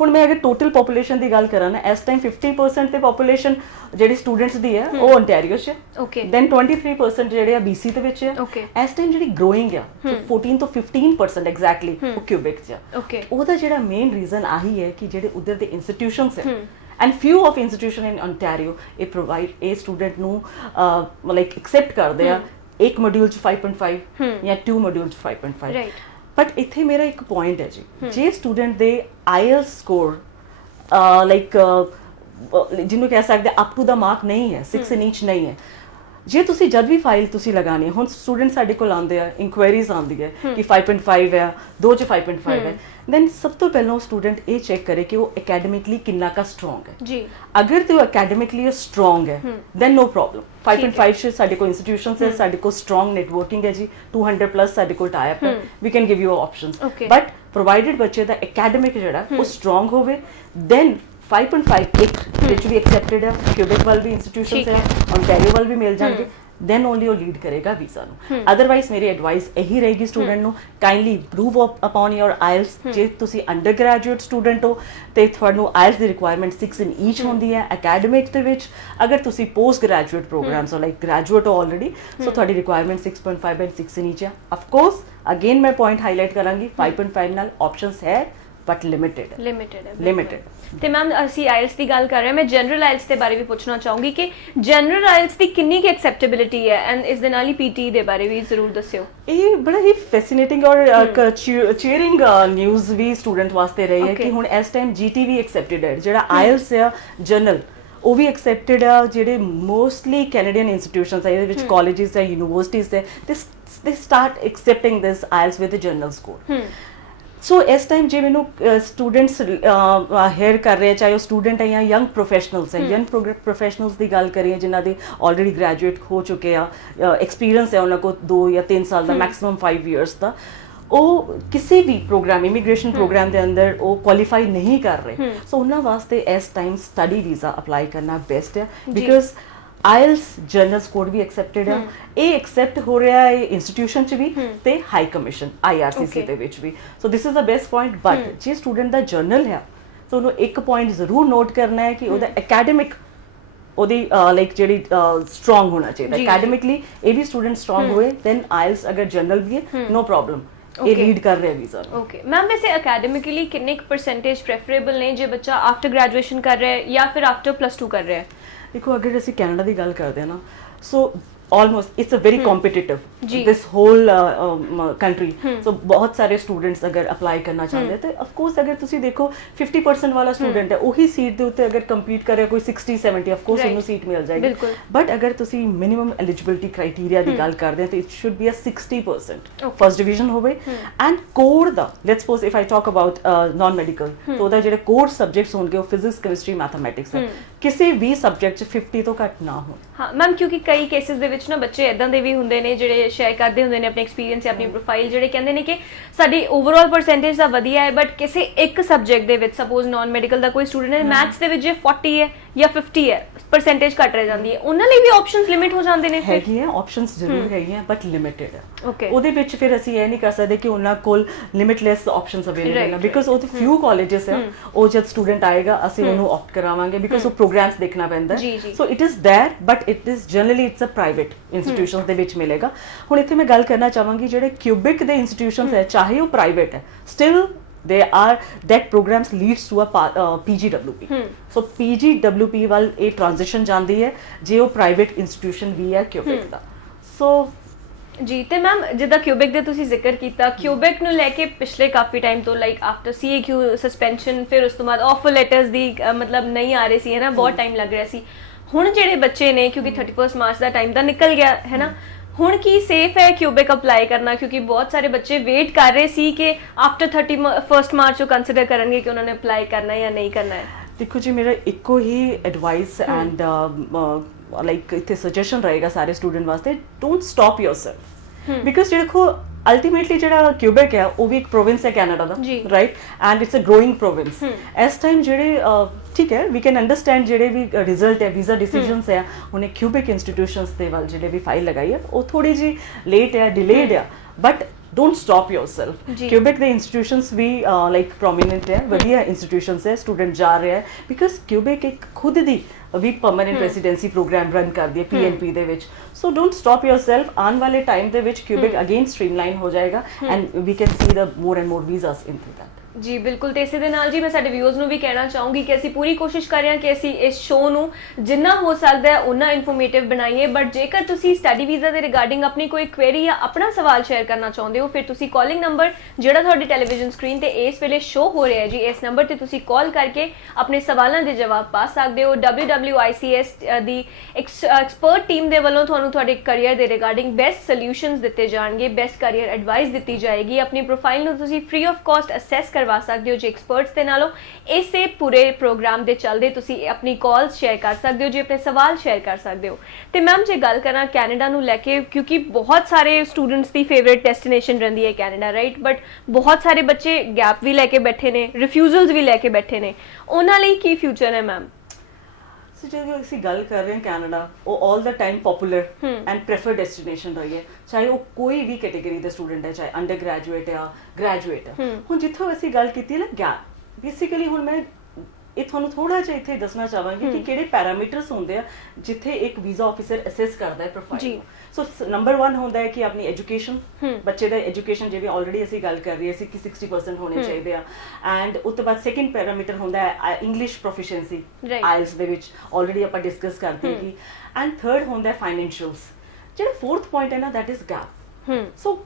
ਹੁਣ ਮੈਂ ਅਗਰ ਟੋਟਲ ਪੋਪੂਲੇਸ਼ਨ ਦੀ ਗੱਲ ਕਰਾਂ ਨਾ, ਇਸ ਟਾਈਮ 50% ਤੇ ਪੋਪੂਲੇਸ਼ਨ ਜਿਹੜੀ ਸਟੂਡੈਂਟਸ ਦੀ ਹੈ ਉਹ ਓਨਟਾਰੀਓ 'ਚ ਹੈ, ਦੈਨ 23% ਜਿਹੜੇ ਆ BC ਦੇ ਵਿੱਚ ਹੈ। ਇਸ ਟਾਈਮ ਜਿਹੜੀ ਗਰੋਇੰਗ ਆ 14 ਤੋਂ 15% ਐਗਜ਼ੈਕਟਲੀ ਉਹ ਕਿਊਬੈਕ 'ਚ ਆ। ਉਹਦਾ ਜਿਹੜਾ ਮੇਨ ਰੀਜ਼ਨ ਆਹੀ ਹੈ ਕਿ ਜਿਹੜੇ ਉਧਰ ਦੇ institutions and few of institution in Ontario ਇਹ provide a student ਨੂੰ like accept ਕਰਦੇ ਆ ਇੱਕ ਮੋਡਿਊਲ ਚ 5.5 ਜਾਂ 2 ਮੋਡਿਊਲ ਚ 5.5। ਰਾਈਟ। ਬਟ ਇੱਥੇ ਮੇਰਾ ਇੱਕ ਪੁਆਇੰਟ ਹੈ ਜੀ, ਜੇ ਸਟੂਡੈਂਟ ਦੇ IELTS ਸਕੋਰ ਲਾਈਕ ਜਿਹਨੂੰ ਕਹਿ ਸਕਦੇ ਅਪ ਟੂ ਦਾ ਮਾਰਕ ਨਹੀਂ ਹੈ, 6 in each ਨਹੀਂ ਹੈ, ਜੇ ਤੁਸੀਂ ਜਦ ਵੀ ਫਾਈਲ ਤੁਸੀਂ ਲਗਾਣੀ, ਹੁਣ ਸਟੂਡੈਂਟ ਸਾਡੇ ਕੋਲ ਆਉਂਦੇ ਆ, ਇਨਕੁਆਇਰੀਜ਼ ਆਉਂਦੀ ਹੈ ਕਿ 5.5 ਹੈ, 2 ਚ 5.5 ਹੈ, ਦੈਨ ਸਭ ਤੋਂ ਪਹਿਲਾਂ ਸਟੂਡੈਂਟ ਇਹ ਚੈੱਕ ਕਰੇ ਕਿ ਉਹ ਅਕੈਡਮਿਕਲੀ ਕਿੰਨਾ ਕਾ ਸਟਰੋਂਗ ਹੈ ਜੀ। ਅਗਰ ਤੇ ਉਹ ਅਕੈਡਮਿਕਲੀ ਸਟਰੋਂਗ ਹੈ ਦੈਨ ਨੋ ਪ੍ਰੋਬਲਮ। 5.5 ਚ ਸਾਡੇ ਕੋਲ ਇੰਸਟੀਟਿਊਸ਼ਨਸ ਹੈ, ਸਾਡੇ ਕੋਲ ਸਟਰੋਂਗ ਨੈਟਵਰਕਿੰਗ ਹੈ ਜੀ, 200 ਪਲੱਸ ਸਾਡੇ ਕੋਲ ਟਾਈ ਅਪ ਹੈ, we can give you options. But provided ਬੱਚੇ ਦਾ ਅਕੈਡਮਿਕ ਜਿਹੜਾ ਉਹ ਸਟਰੋਂਗ ਹੋਵੇ, ਦੈਨ 5.5 ਇੱਕ ਵਿੱਚ ਵੀ ਐਕਸੈਪਟਡ ਹੈ, ਕਿਊਬੈਕ ਵੱਲ ਵੀ ਇੰਸਟੀਟਿਊਸ਼ਨਸ ਹੈ, ਓਨਟਾਰੀਓ ਵੱਲ ਵੀ ਮਿਲ ਜਾਣਗੇ, then only ਉਹ ਲੀਡ ਕਰੇਗਾ ਵੀਜ਼ਾ ਨੂੰ। ਅਦਰਵਾਈਜ਼ ਮੇਰੀ ਐਡਵਾਈਸ ਇਹੀ ਰਹੇਗੀ ਸਟੂਡੈਂਟ ਨੂੰ, ਕਾਈਂਡਲੀ ਇੰਪਰੂਵ ਅਪਨ ਯੋਰ IELTS। ਜੇ ਤੁਸੀਂ ਅੰਡਰ ਗ੍ਰੈਜੂਏਟ ਸਟੂਡੈਂਟ ਹੋ ਤੇ ਤੁਹਾਨੂੰ IELTS the requirement 6 in each ਹੁੰਦੀ ਹੈ ਅਕੈਡਮਿਕ ਦੇ ਵਿੱਚ। ਅਗਰ ਤੁਸੀਂ ਪੋਸਟ ਗ੍ਰੈਜੂਏਟ ਪ੍ਰੋਗਰਾਮਸ ਹੋ ਲਾਈਕ ਗ੍ਰੈਜੂਏਟ ਹੋ ਆਲਰੇਡੀ, ਸੋ ਤੁਹਾਡੀ ਰਿਕੁਆਇਰਮੈਂਟ 6.5 and 6 in each ਹੈ। ਆਫ ਕੋਰਸ ਅਗੇਨ ਮੈਂ ਪੁਆਇੰਟ ਹਾਈਲਾਈਟ ਕਰਾਂਗੀ 5.5 ਨਾਲ ਆਪਸ਼ਨਸ ਹੈ ਬਟ ਲਿਮਿਟਡ। ਤੇ ਮੈਮ ਅਸੀਂ IELTS ਦੀ ਗੱਲ ਕਰ ਰਹੇ ਹਾਂ, ਮੈਂ ਜਨਰਲ IELTS ਦੇ ਬਾਰੇ ਵੀ ਪੁੱਛਣਾ ਚਾਹੂੰਗੀ ਕਿ ਜਨਰਲ IELTS ਦੀ ਕਿੰਨੀ ਕੁ ਐਕਸੈਪਟੇਬਿਲਿਟੀ ਹੈ, ਐਂਡ ਇਸ ਦੇ ਨਾਲ ਹੀ PTE ਦੇ ਬਾਰੇ ਵੀ ਜ਼ਰੂਰ ਦੱਸਿਓ। ਇਹ ਬੜਾ ਹੀ ਫੈਸੀਨੇਟਿੰਗ ਔਰ ਚੀਅਰਿੰਗ ਨਿਊਜ਼ ਵੀ ਸਟੂਡੈਂਟ ਵਾਸਤੇ ਰਹੀ ਹੈ ਕਿ ਹੁਣ ਇਸ ਟਾਈਮ GT ਵੀ ਐਕਸੈਪਟਡ ਹੈ, ਜਿਹੜਾ IELTS ਆ ਜਨਰਲ ਉਹ ਵੀ ਐਕਸੈਪਟਡ ਆ। ਜਿਹੜੇ ਮੋਸਟਲੀ ਕੈਨੇਡੀਅਨ ਇੰਸਟੀਟਿਊਸ਼ਨਸ ਹੈ, ਇਹਦੇ ਵਿੱਚ ਕਾਲਜਿਸ ਹੈ, ਯੂਨੀਵਰਸਿਟੀਜ਼ ਹੈ, they start accepting this IELTS with general score. So ਇਸ ਟਾਈਮ ਜੇ ਮੈਨੂੰ ਸਟੂਡੈਂਟਸ ਹੇਅਰ ਕਰ ਰਹੇ, ਚਾਹੇ ਉਹ ਸਟੂਡੈਂਟ ਹੈ ਜਾਂ ਯੰਗ ਪ੍ਰੋਫੈਸ਼ਨਲਸ ਹੈ, ਯੰਗ ਪ੍ਰੋਫੈਸ਼ਨਲਸ ਦੀ ਗੱਲ ਕਰੀਏ ਜਿਨ੍ਹਾਂ ਦੇ ਆਲਰੇਡੀ ਗ੍ਰੈਜੂਏਟ ਹੋ ਚੁੱਕੇ ਆ, ਐਕਸਪੀਰੀਅੰਸ ਹੈ ਉਹਨਾਂ ਕੋਲ 2 ਜਾਂ 3 ਸਾਲ ਦਾ, ਮੈਕਸਿਮਮ 5 years ਦਾ, ਉਹ ਕਿਸੇ ਵੀ ਪ੍ਰੋਗਰਾਮ, ਇਮੀਗ੍ਰੇਸ਼ਨ ਪ੍ਰੋਗਰਾਮ ਦੇ ਅੰਦਰ ਉਹ ਕੁਆਲੀਫਾਈ ਨਹੀਂ ਕਰ ਰਹੇ, ਸੋ ਉਹਨਾਂ ਵਾਸਤੇ ਇਸ ਟਾਈਮ ਸਟੱਡੀ ਵੀਜ਼ਾ ਅਪਲਾਈ ਕਰਨਾ ਬੈਸਟ ਹੈ। ਬਿਕਾਜ਼ IELTS ਜਨਰਲ ਸਕੋਰ ਵੀ ਐਕਸੈਪਟਡ ਹੈ, ਇਹ ਐਕਸੈਪਟ ਹੋ ਰਿਹਾ ਹੈ ਇੰਸਟੀਟਿਊਸ਼ਨ ਚ ਵੀ ਤੇ ਹਾਈ ਕਮਿਸ਼ਨ IRCC ਦੇ ਵਿੱਚ ਵੀ। So this is the best point. But ਜੇ ਸਟੂਡੈਂਟ ਦਾ ਜਰਨਲ ਹੈ ਤਾਂ ਉਹਨੂੰ ਇੱਕ ਪੁਆਇੰਟ ਜ਼ਰੂਰ ਨੋਟ ਕਰਨਾ ਹੈ ਕਿ ਉਹਦਾ ਅਕੈਡਮਿਕ ਉਹਦੀ ਲਾਈਕ ਜਿਹੜੀ ਸਟਰੋਂਗ ਹੋਣਾ ਚਾਹੀਦਾ ਅਕੈਡਮਿਕਲੀ। ਇਹ ਵੀ ਸਟੂਡੈਂਟ ਸਟਰੋਂਗ ਹੋਏ ਦੈਨ IELTS ਅਗਰ ਜਨਰਲ ਵੀ ਹੈ ਨੋ ਪ੍ਰੋਬਲਮ, ਇਹ ਲੀਡ ਕਰ ਰਿਹਾ ਵੀਜ਼ਾ। ਓਕੇ ਮੈਮ, ਵੈਸੇ ਅਕੈਡਮਿਕਲੀ ਕਿੰਨੇ ਕੁ ਪਰਸੈਂਟੇਜ ਪ੍ਰੈਫਰੇਬਲ ਨੇ ਜੇ ਬੱਚਾ ਆਫਟਰ ਗ੍ਰੈਜੂਏਸ਼ਨ ਕਰ ਰਿਹਾ ਹੈ ਜਾਂ ਫਿਰ ਆਫਟਰ +2 ਕਰ ਰਿਹਾ ਹੈ? ਦੇਖੋ ਅਗਰ ਅਸੀਂ ਕੈਨੇਡਾ ਦੀ ਗੱਲ ਕਰਦੇ ਹਾਂ ਨਾ, ਸੋ almost it's a very competitive this whole country, so ਬਹੁਤ ਸਾਰੇ ਸਟੂਡੈਂਟਸ ਅਗਰ ਅਪਲਾਈ ਕਰਨਾ ਚਾਹੁੰਦੇ ਤੇ ਆਫ ਕੋਰਸ ਅਗਰ ਤੁਸੀਂ ਦੇਖੋ 50% ਵਾਲਾ ਸਟੂਡੈਂਟ ਹੈ ਉਹੀ ਸੀਟ ਦੇ ਉੱਤੇ ਅਗਰ ਕੰਪੀਟ ਕਰੇ ਕੋਈ 60-70 ਆਫ ਕੋਰਸ ਉਹਨੂੰ ਸੀਟ ਮਿਲ ਜਾਏਗੀ। ਬਟ ਅਗਰ ਤੁਸੀਂ ਮਿਨੀਮਮ ਐਲੀਜੀਬਿਲਿਟੀ ਕ੍ਰਾਈਟੇਰੀਆ ਦੀ ਗੱਲ ਕਰਦੇ ਹੋ ਤਾਂ it should be 60% first division ਹੋਵੇ ਐਂਡ ਕੋਰ ਦਾ, let's suppose if I talk about non medical, ਤਾਂ ਉਹਦਾ ਜਿਹੜੇ ਕੋਰ ਸਬਜੈਕਟਸ ਹੋਣਗੇ ਉਹ ਫਿਜ਼ਿਕਸ, ਕੈਮਿਸਟਰੀ, ਮੈਥਮੈਟਿਕਸ ਹੈ, ਕਿਸੇ ਵੀ ਸਬਜੈਕਟ 'ਚ 50 ਤੋਂ ਘੱਟ ਨਾ ਹੋਣ। ਹਾਂ ਮੈਮ, ਕਿਉਂਕਿ ਕਈ ਕੇਸਿਸ ਦੇ ਵਿੱਚ ਨਾ ਬੱਚੇ ਇਦਾਂ ਦੇ ਵੀ ਹੁੰਦੇ ਨੇ ਜਿਹੜੇ ਸ਼ੇਅਰ ਕਰਦੇ ਹੁੰਦੇ ਨੇ ਆਪਣੇ ਐਕਸਪੀਰੀਅੰਸ ਜਾਂ ਆਪਣੀ ਪ੍ਰੋਫਾਈਲ, ਜਿਹੜੇ ਕਹਿੰਦੇ ਨੇ ਕਿ ਸਾਡੀ ਓਵਰਆਲ ਪਰਸੈਂਟੇਜ ਤਾਂ ਵਧੀਆ ਹੈ ਬਟ ਕਿਸੇ ਇੱਕ ਸਬਜੈਕਟ ਦੇ ਵਿੱਚ, ਸਪੋਜ਼ ਨਾਨ ਮੈਡੀਕਲ ਦਾ ਕੋਈ ਸਟੂਡੈਂਟ ਹੈ, ਮੈਥਸ ਦੇ ਵਿੱਚ ਜੇ 40 ਹੈ ਜਾਂ 50 ਹੈ ਪਰਸੈਂਟੇਜ ਘੱਟ ਰਹਿ ਜਾਂਦੀ ਹੈ, ਉਹਨਾਂ ਲਈ ਵੀ ਆਪਸ਼ਨਸ ਲਿਮਿਟ ਹੋ ਜਾਂਦੇ ਨੇ? ਹੈਗੀਆਂ ਆਪਸ਼ਨਸ ਜ਼ਰੂਰ ਹੈਗੀਆਂ ਬਟ ਲਿਮਿਟਡ ਹੈ। ਉਹਦੇ ਵਿੱਚ ਫਿਰ ਅਸੀਂ ਇਹ ਨਹੀਂ ਕਰ ਸਕਦੇ ਕਿ ਉਹਨਾਂ ਕੋਲ ਲਿਮਿਟਲੈਸ ਆਪਸ਼ਨਸ ਅਵੇਲੇਬਲ ਹੈ, ਬਿਕਾਜ਼ ਉਹ ਤੇ ਫਿਊ ਕਾਲਜਸ ਹੈ, ਉਹ ਜਦ ਸਟੂਡੈਂਟ ਆਏਗਾ ਅਸੀਂ ਉਹਨੂੰ ਆਪਟ ਕਰਾਵਾਂਗੇ ਬਿਕਾਜ਼ ਉਹ ਪ੍ਰੋਗਰਾਮਸ ਦੇਖਣਾ ਪੈਂਦਾ ਹੈ। So it is there but it is generally it's a private institutions ਦੇ ਵਿੱਚ ਮਿਲੇਗਾ। ਹੁਣ ਇੱਥੇ ਮੈਂ ਗੱਲ ਕਰਨਾ ਚਾਹਾਂਗੀ ਜਿਹੜੇ ਕਿਊਬਿਕ ਦੇ ਇੰਸਟੀਟਿਊਸ਼ਨਸ ਹੈ, ਚਾਹੇ ਉਹ ਪ੍ਰਾਈਵੇਟ ਹੈ, still they are that programs leads to a PGWP, so PGWP ਵੱਲ ਇਹ ਟ੍ਰਾਂਜੀਸ਼ਨ ਜਾਂਦੀ ਹੈ ਜੇ ਉਹ ਪ੍ਰਾਈਵੇਟ ਇੰਸਟੀਟਿਊਸ਼ਨ ਵੀ ਹੈ ਕਿਊਬਿਕ ਦਾ। ਸੋ ਜੀ, ਤੇ ਮੈਮ ਜਿੱਦਾਂ ਕਿਊਬਿਕ ਦੇ ਤੁਸੀਂ ਜ਼ਿਕਰ ਕੀਤਾ, ਕਿਊਬਿਕ ਨੂੰ ਲੈ ਕੇ ਪਿਛਲੇ ਕਾਫੀ ਟਾਈਮ ਤੋਂ ਲਾਈਕ ਆਫਟਰ CAQ ਸਸਪੈਂਸ਼ਨ, ਫਿਰ ਉਸ ਤੋਂ ਬਾਅਦ ਆਫਰ ਲੈਟਰਸ ਦੀ ਮਤਲਬ ਨਹੀਂ ਆ ਰਹੇ ਸੀ ਹੈ ਨਾ, ਬਹੁਤ ਟਾਈਮ ਲੱਗ ਰਿਹਾ ਸੀ। ਹੁਣ ਜਿਹੜੇ ਬੱਚੇ ਨੇ, ਕਿਉਂਕਿ 31 ਮਾਰਚ ਦਾ ਟਾਈਮ ਤਾਂ ਨਿਕਲ ਗਿਆ ਹੈ ਨਾ, ਹੁਣ ਕੀ ਸੇਫ ਹੈ ਕਿਊਬਿਕ ਅਪਲਾਈ ਕਰਨਾ, ਕਿਉਂਕਿ ਬਹੁਤ ਸਾਰੇ ਬੱਚੇ ਵੇਟ ਕਰ ਰਹੇ ਸੀ ਕਿ ਆਫਟਰ 31 ਮਾਰਚ ਉਹ ਕੰਸੀਡਰ ਕਰਨਗੇ ਕਿ ਉਹਨਾਂ ਨੇ ਅਪਲਾਈ ਕਰਨਾ ਹੈ ਜਾਂ ਨਹੀਂ ਕਰਨਾ ਹੈ। ਦੇਖੋ ਜੀ, ਮੇਰਾ ਇੱਕੋ ਹੀ ਐਡਵਾਈਸ ਐਂਡ ਲਾਈਕ ਇੱਥੇ ਸੁਜੈਸ਼ਨ ਰਹੇਗਾ ਸਾਰੇ ਸਟੂਡੈਂਟ ਵਾਸਤੇ, ਡੋਂਟ ਸਟਾਪ ਯੋਰਸੈਲਫ, ਬਿਕਾਜ਼ ਦੇਖੋ ਅਲਟੀਮੇਟਲੀ ਜਿਹੜਾ ਕਿਊਬਿਕ ਹੈ ਉਹ ਵੀ ਇੱਕ ਪ੍ਰੋਵਿੰਸ ਹੈ ਕੈਨੇਡਾ ਦਾ, right, and it's a growing province. ਇਸ ਟਾਈਮ ਜਿਹੜੇ ਠੀਕ ਹੈ, ਵੀ ਕੈਨ ਅੰਡਰਸਟੈਂਡ ਜਿਹੜੇ ਵੀ ਰਿਜ਼ਲਟ ਹੈ, ਵੀਜ਼ਾ ਡਿਸੀਜਨਸ ਹੈ, ਉਹਨੇ ਕਿਊਬਿਕ ਇੰਸਟੀਟਿਊਸ਼ਨਸ ਦੇ ਵੱਲ ਜਿਹੜੇ ਵੀ ਫਾਈਲ ਲਗਾਈ ਹੈ ਉਹ ਥੋੜੀ ਜੀ ਲੇਟ ਹੈ, ਡਿਲੇਡ ਹੈ, but don't stop yourself. Quebec the institutions ਵੀ like prominent ਹੈ, ਵਧੀਆ institutions ਹੈ, ਸਟੂਡੈਂਟ ਜਾ ਰਹੇ ਹੈ, because Quebec ਇੱਕ ਖੁਦ ਦੀ ਵੀ permanent residency program ਰਨ ਕਰਦੀ ਹੈ PNP ਦੇ ਵਿੱਚ। so don't stop yourself, ਆਉਣ ਵਾਲੇ ਟਾਈਮ ਦੇ ਵਿੱਚ Quebec again streamline ਹੋ ਜਾਏਗਾ and we can see the more and more visas into that। ਜੀ ਬਿਲਕੁਲ, ਤੇ ਇਸੇ ਦੇ ਨਾਲ ਜੀ ਮੈਂ ਸਾਡੇ ਵਿਊਅਰਸ ਨੂੰ ਵੀ ਕਹਿਣਾ ਚਾਹੂੰਗੀ ਕਿ ਅਸੀਂ ਪੂਰੀ ਕੋਸ਼ਿਸ਼ ਕਰ ਰਹੇ ਹਾਂ ਕਿ ਅਸੀਂ ਇਸ ਸ਼ੋਅ ਨੂੰ ਜਿੰਨਾ ਹੋ ਸਕਦਾ ਹੈ ਉਨਾ ਇਨਫੋਰਮੇਟਿਵ ਬਣਾਈਏ, ਬਟ ਜੇਕਰ ਤੁਸੀਂ ਸਟੱਡੀ ਵੀਜ਼ਾ ਦੇ ਰਿਗਾਰਡਿੰਗ ਆਪਣੀ ਕੋਈ ਕੁਐਰੀ ਜਾਂ ਆਪਣਾ ਸਵਾਲ ਸ਼ੇਅਰ ਕਰਨਾ ਚਾਹੁੰਦੇ ਹੋ, ਫਿਰ ਤੁਸੀਂ ਕਾਲਿੰਗ ਨੰਬਰ ਜਿਹੜਾ ਤੁਹਾਡੀ ਟੈਲੀਵਿਜ਼ਨ ਸਕਰੀਨ ਤੇ ਇਸ ਵੇਲੇ ਸ਼ੋਅ ਹੋ ਰਿਹਾ ਹੈ ਜੀ, ਇਸ ਨੰਬਰ ਤੇ ਤੁਸੀਂ ਕਾਲ ਕਰਕੇ ਆਪਣੇ ਸਵਾਲਾਂ ਦੇ ਜਵਾਬ ਪਾ ਸਕਦੇ ਹੋ। WWICS ਦੀ ਐਕਸਪਰਟ ਟੀਮ ਦੇ ਵੱਲੋਂ ਤੁਹਾਨੂੰ ਤੁਹਾਡੇ ਕੈਰੀਅਰ ਦੇ ਰਿਗਾਰਡਿੰਗ ਬੈਸਟ ਸੋਲੂਸ਼ਨਸ ਦਿੱਤੇ ਜਾਣਗੇ, ਬੈਸਟ ਕੈਰੀਅਰ ਐਡਵਾਈਸ ਦਿੱਤੀ ਜਾਏਗੀ। ਆਪਣੀ ਪ੍ਰੋਫਾਈਲ ਨੂੰ ਤੁਸੀਂ ਫ੍ਰੀ ਆਫ ਕਾਸਟ ਅਸੈਸ ਕਰਵਾ ਸਕਦੇ ਹੋ ਜੀ ਐਕਸਪਰਟਸ ਦੇ ਨਾਲੋਂ। ਇਸੇ ਪੂਰੇ ਪ੍ਰੋਗਰਾਮ ਦੇ ਚੱਲਦੇ ਤੁਸੀਂ ਆਪਣੀ ਕਾਲਸ ਸ਼ੇਅਰ ਕਰ ਸਕਦੇ ਹੋ ਜੀ, ਆਪਣੇ ਸਵਾਲ ਸ਼ੇਅਰ ਕਰ ਸਕਦੇ ਹੋ। ਤੇ ਮੈਮ ਜੇ ਗੱਲ ਕਰਾਂ ਕੈਨੇਡਾ ਨੂੰ ਲੈ ਕੇ, ਕਿਉਂਕਿ ਬਹੁਤ ਸਾਰੇ ਸਟੂਡੈਂਟਸ ਦੀ ਫੇਵਰਿਟ ਡੈਸਟੀਨੇਸ਼ਨ ਰਹਿੰਦੀ ਹੈ ਕੈਨੇਡਾ, ਰਾਈਟ, ਬਟ ਬਹੁਤ ਸਾਰੇ ਬੱਚੇ ਗੈਪ ਵੀ ਲੈ ਕੇ ਬੈਠੇ ਨੇ, ਰਿਫਿਊਜ਼ਲਸ ਵੀ ਲੈ ਕੇ ਬੈਠੇ ਨੇ, ਉਹਨਾਂ ਲਈ ਕੀ ਫਿਊਚਰ ਹੈ ਮੈਮ? ਸੋ ਜਦੋਂ ਅਸੀਂ ਗੱਲ ਕਰ ਰਹੇ ਹਾਂ ਕੈਨੇਡਾ, ਉਹ all the time popular and prefer destination ਰਹੀ ਹੈ, ਚਾਹੇ ਉਹ ਕੋਈ ਵੀ ਕੈਟੇਗਰੀ ਦਾ ਸਟੂਡੈਂਟ ਹੈ, ਚਾਹੇ ਅੰਡਰ ਗ੍ਰੈਜੂਏਟ ਆ, ਗ੍ਰੈਜੂਏਟ ਆ। ਹੁਣ ਜਿੱਥੋਂ ਅਸੀਂ ਗੱਲ ਕੀਤੀ ਹੈ ਨਾ ਗੈਪ, ਬੇਸਿਕਲੀ ਹੁਣ ਮੈਂ ਇਹ ਤੁਹਾਨੂੰ ਥੋੜਾ ਜਿਹਾ ਇੱਥੇ ਦੱਸਣਾ ਚਾਹਾਂਗੀ ਕਿ ਕਿਹੜੇ ਪੈਰਾਮੀਟਰਸ ਹੁੰਦੇ ਆ ਜਿੱਥੇ ਇੱਕ ਵੀਜ਼ਾ ਆਫੀਸਰ ਅਸੈਸ ਕਰਦਾ ਹੈ ਪ੍ਰੋਫਾਈਲ। ਸੋ ਨੰਬਰ 1 ਹੁੰਦਾ ਹੈ ਕਿ ਆਪਣੀ ਐਜੂਕੇਸ਼ਨ, ਬੱਚੇ ਦਾ ਐਜੂਕੇਸ਼ਨ, ਜਿਵੇਂ ਆਲਰੇਡੀ ਅਸੀਂ ਗੱਲ ਕਰ ਰਹੇ ਸੀ ਕਿ 60% ਹੋਣੇ ਚਾਹੀਦੇ ਆ, ਐਂਡ ਉਸ ਤੋਂ ਬਾਅਦ ਸੈਕਿੰਡ ਪੈਰਾਮੀਟਰ ਹੁੰਦਾ ਹੈ ਇੰਗਲਿਸ਼ ਪ੍ਰੋਫੀਸ਼ੀਐਂਸੀ, ਆਇਲਸ ਦੇ ਵਿੱਚ ਆਲਰੇਡੀ ਆਪਾਂ ਡਿਸਕਸ ਕਰਦੇ ਸੀ, ਐਂਡ ਥਰਡ ਹੁੰਦਾ ਹੈ ਫਾਈਨੈਂਸ਼ੀਅਲਸ। ਜਿਹੜਾ ਫੋਰਥ ਪੁਆਇੰਟ ਹੈ ਨਾ, that is gap. So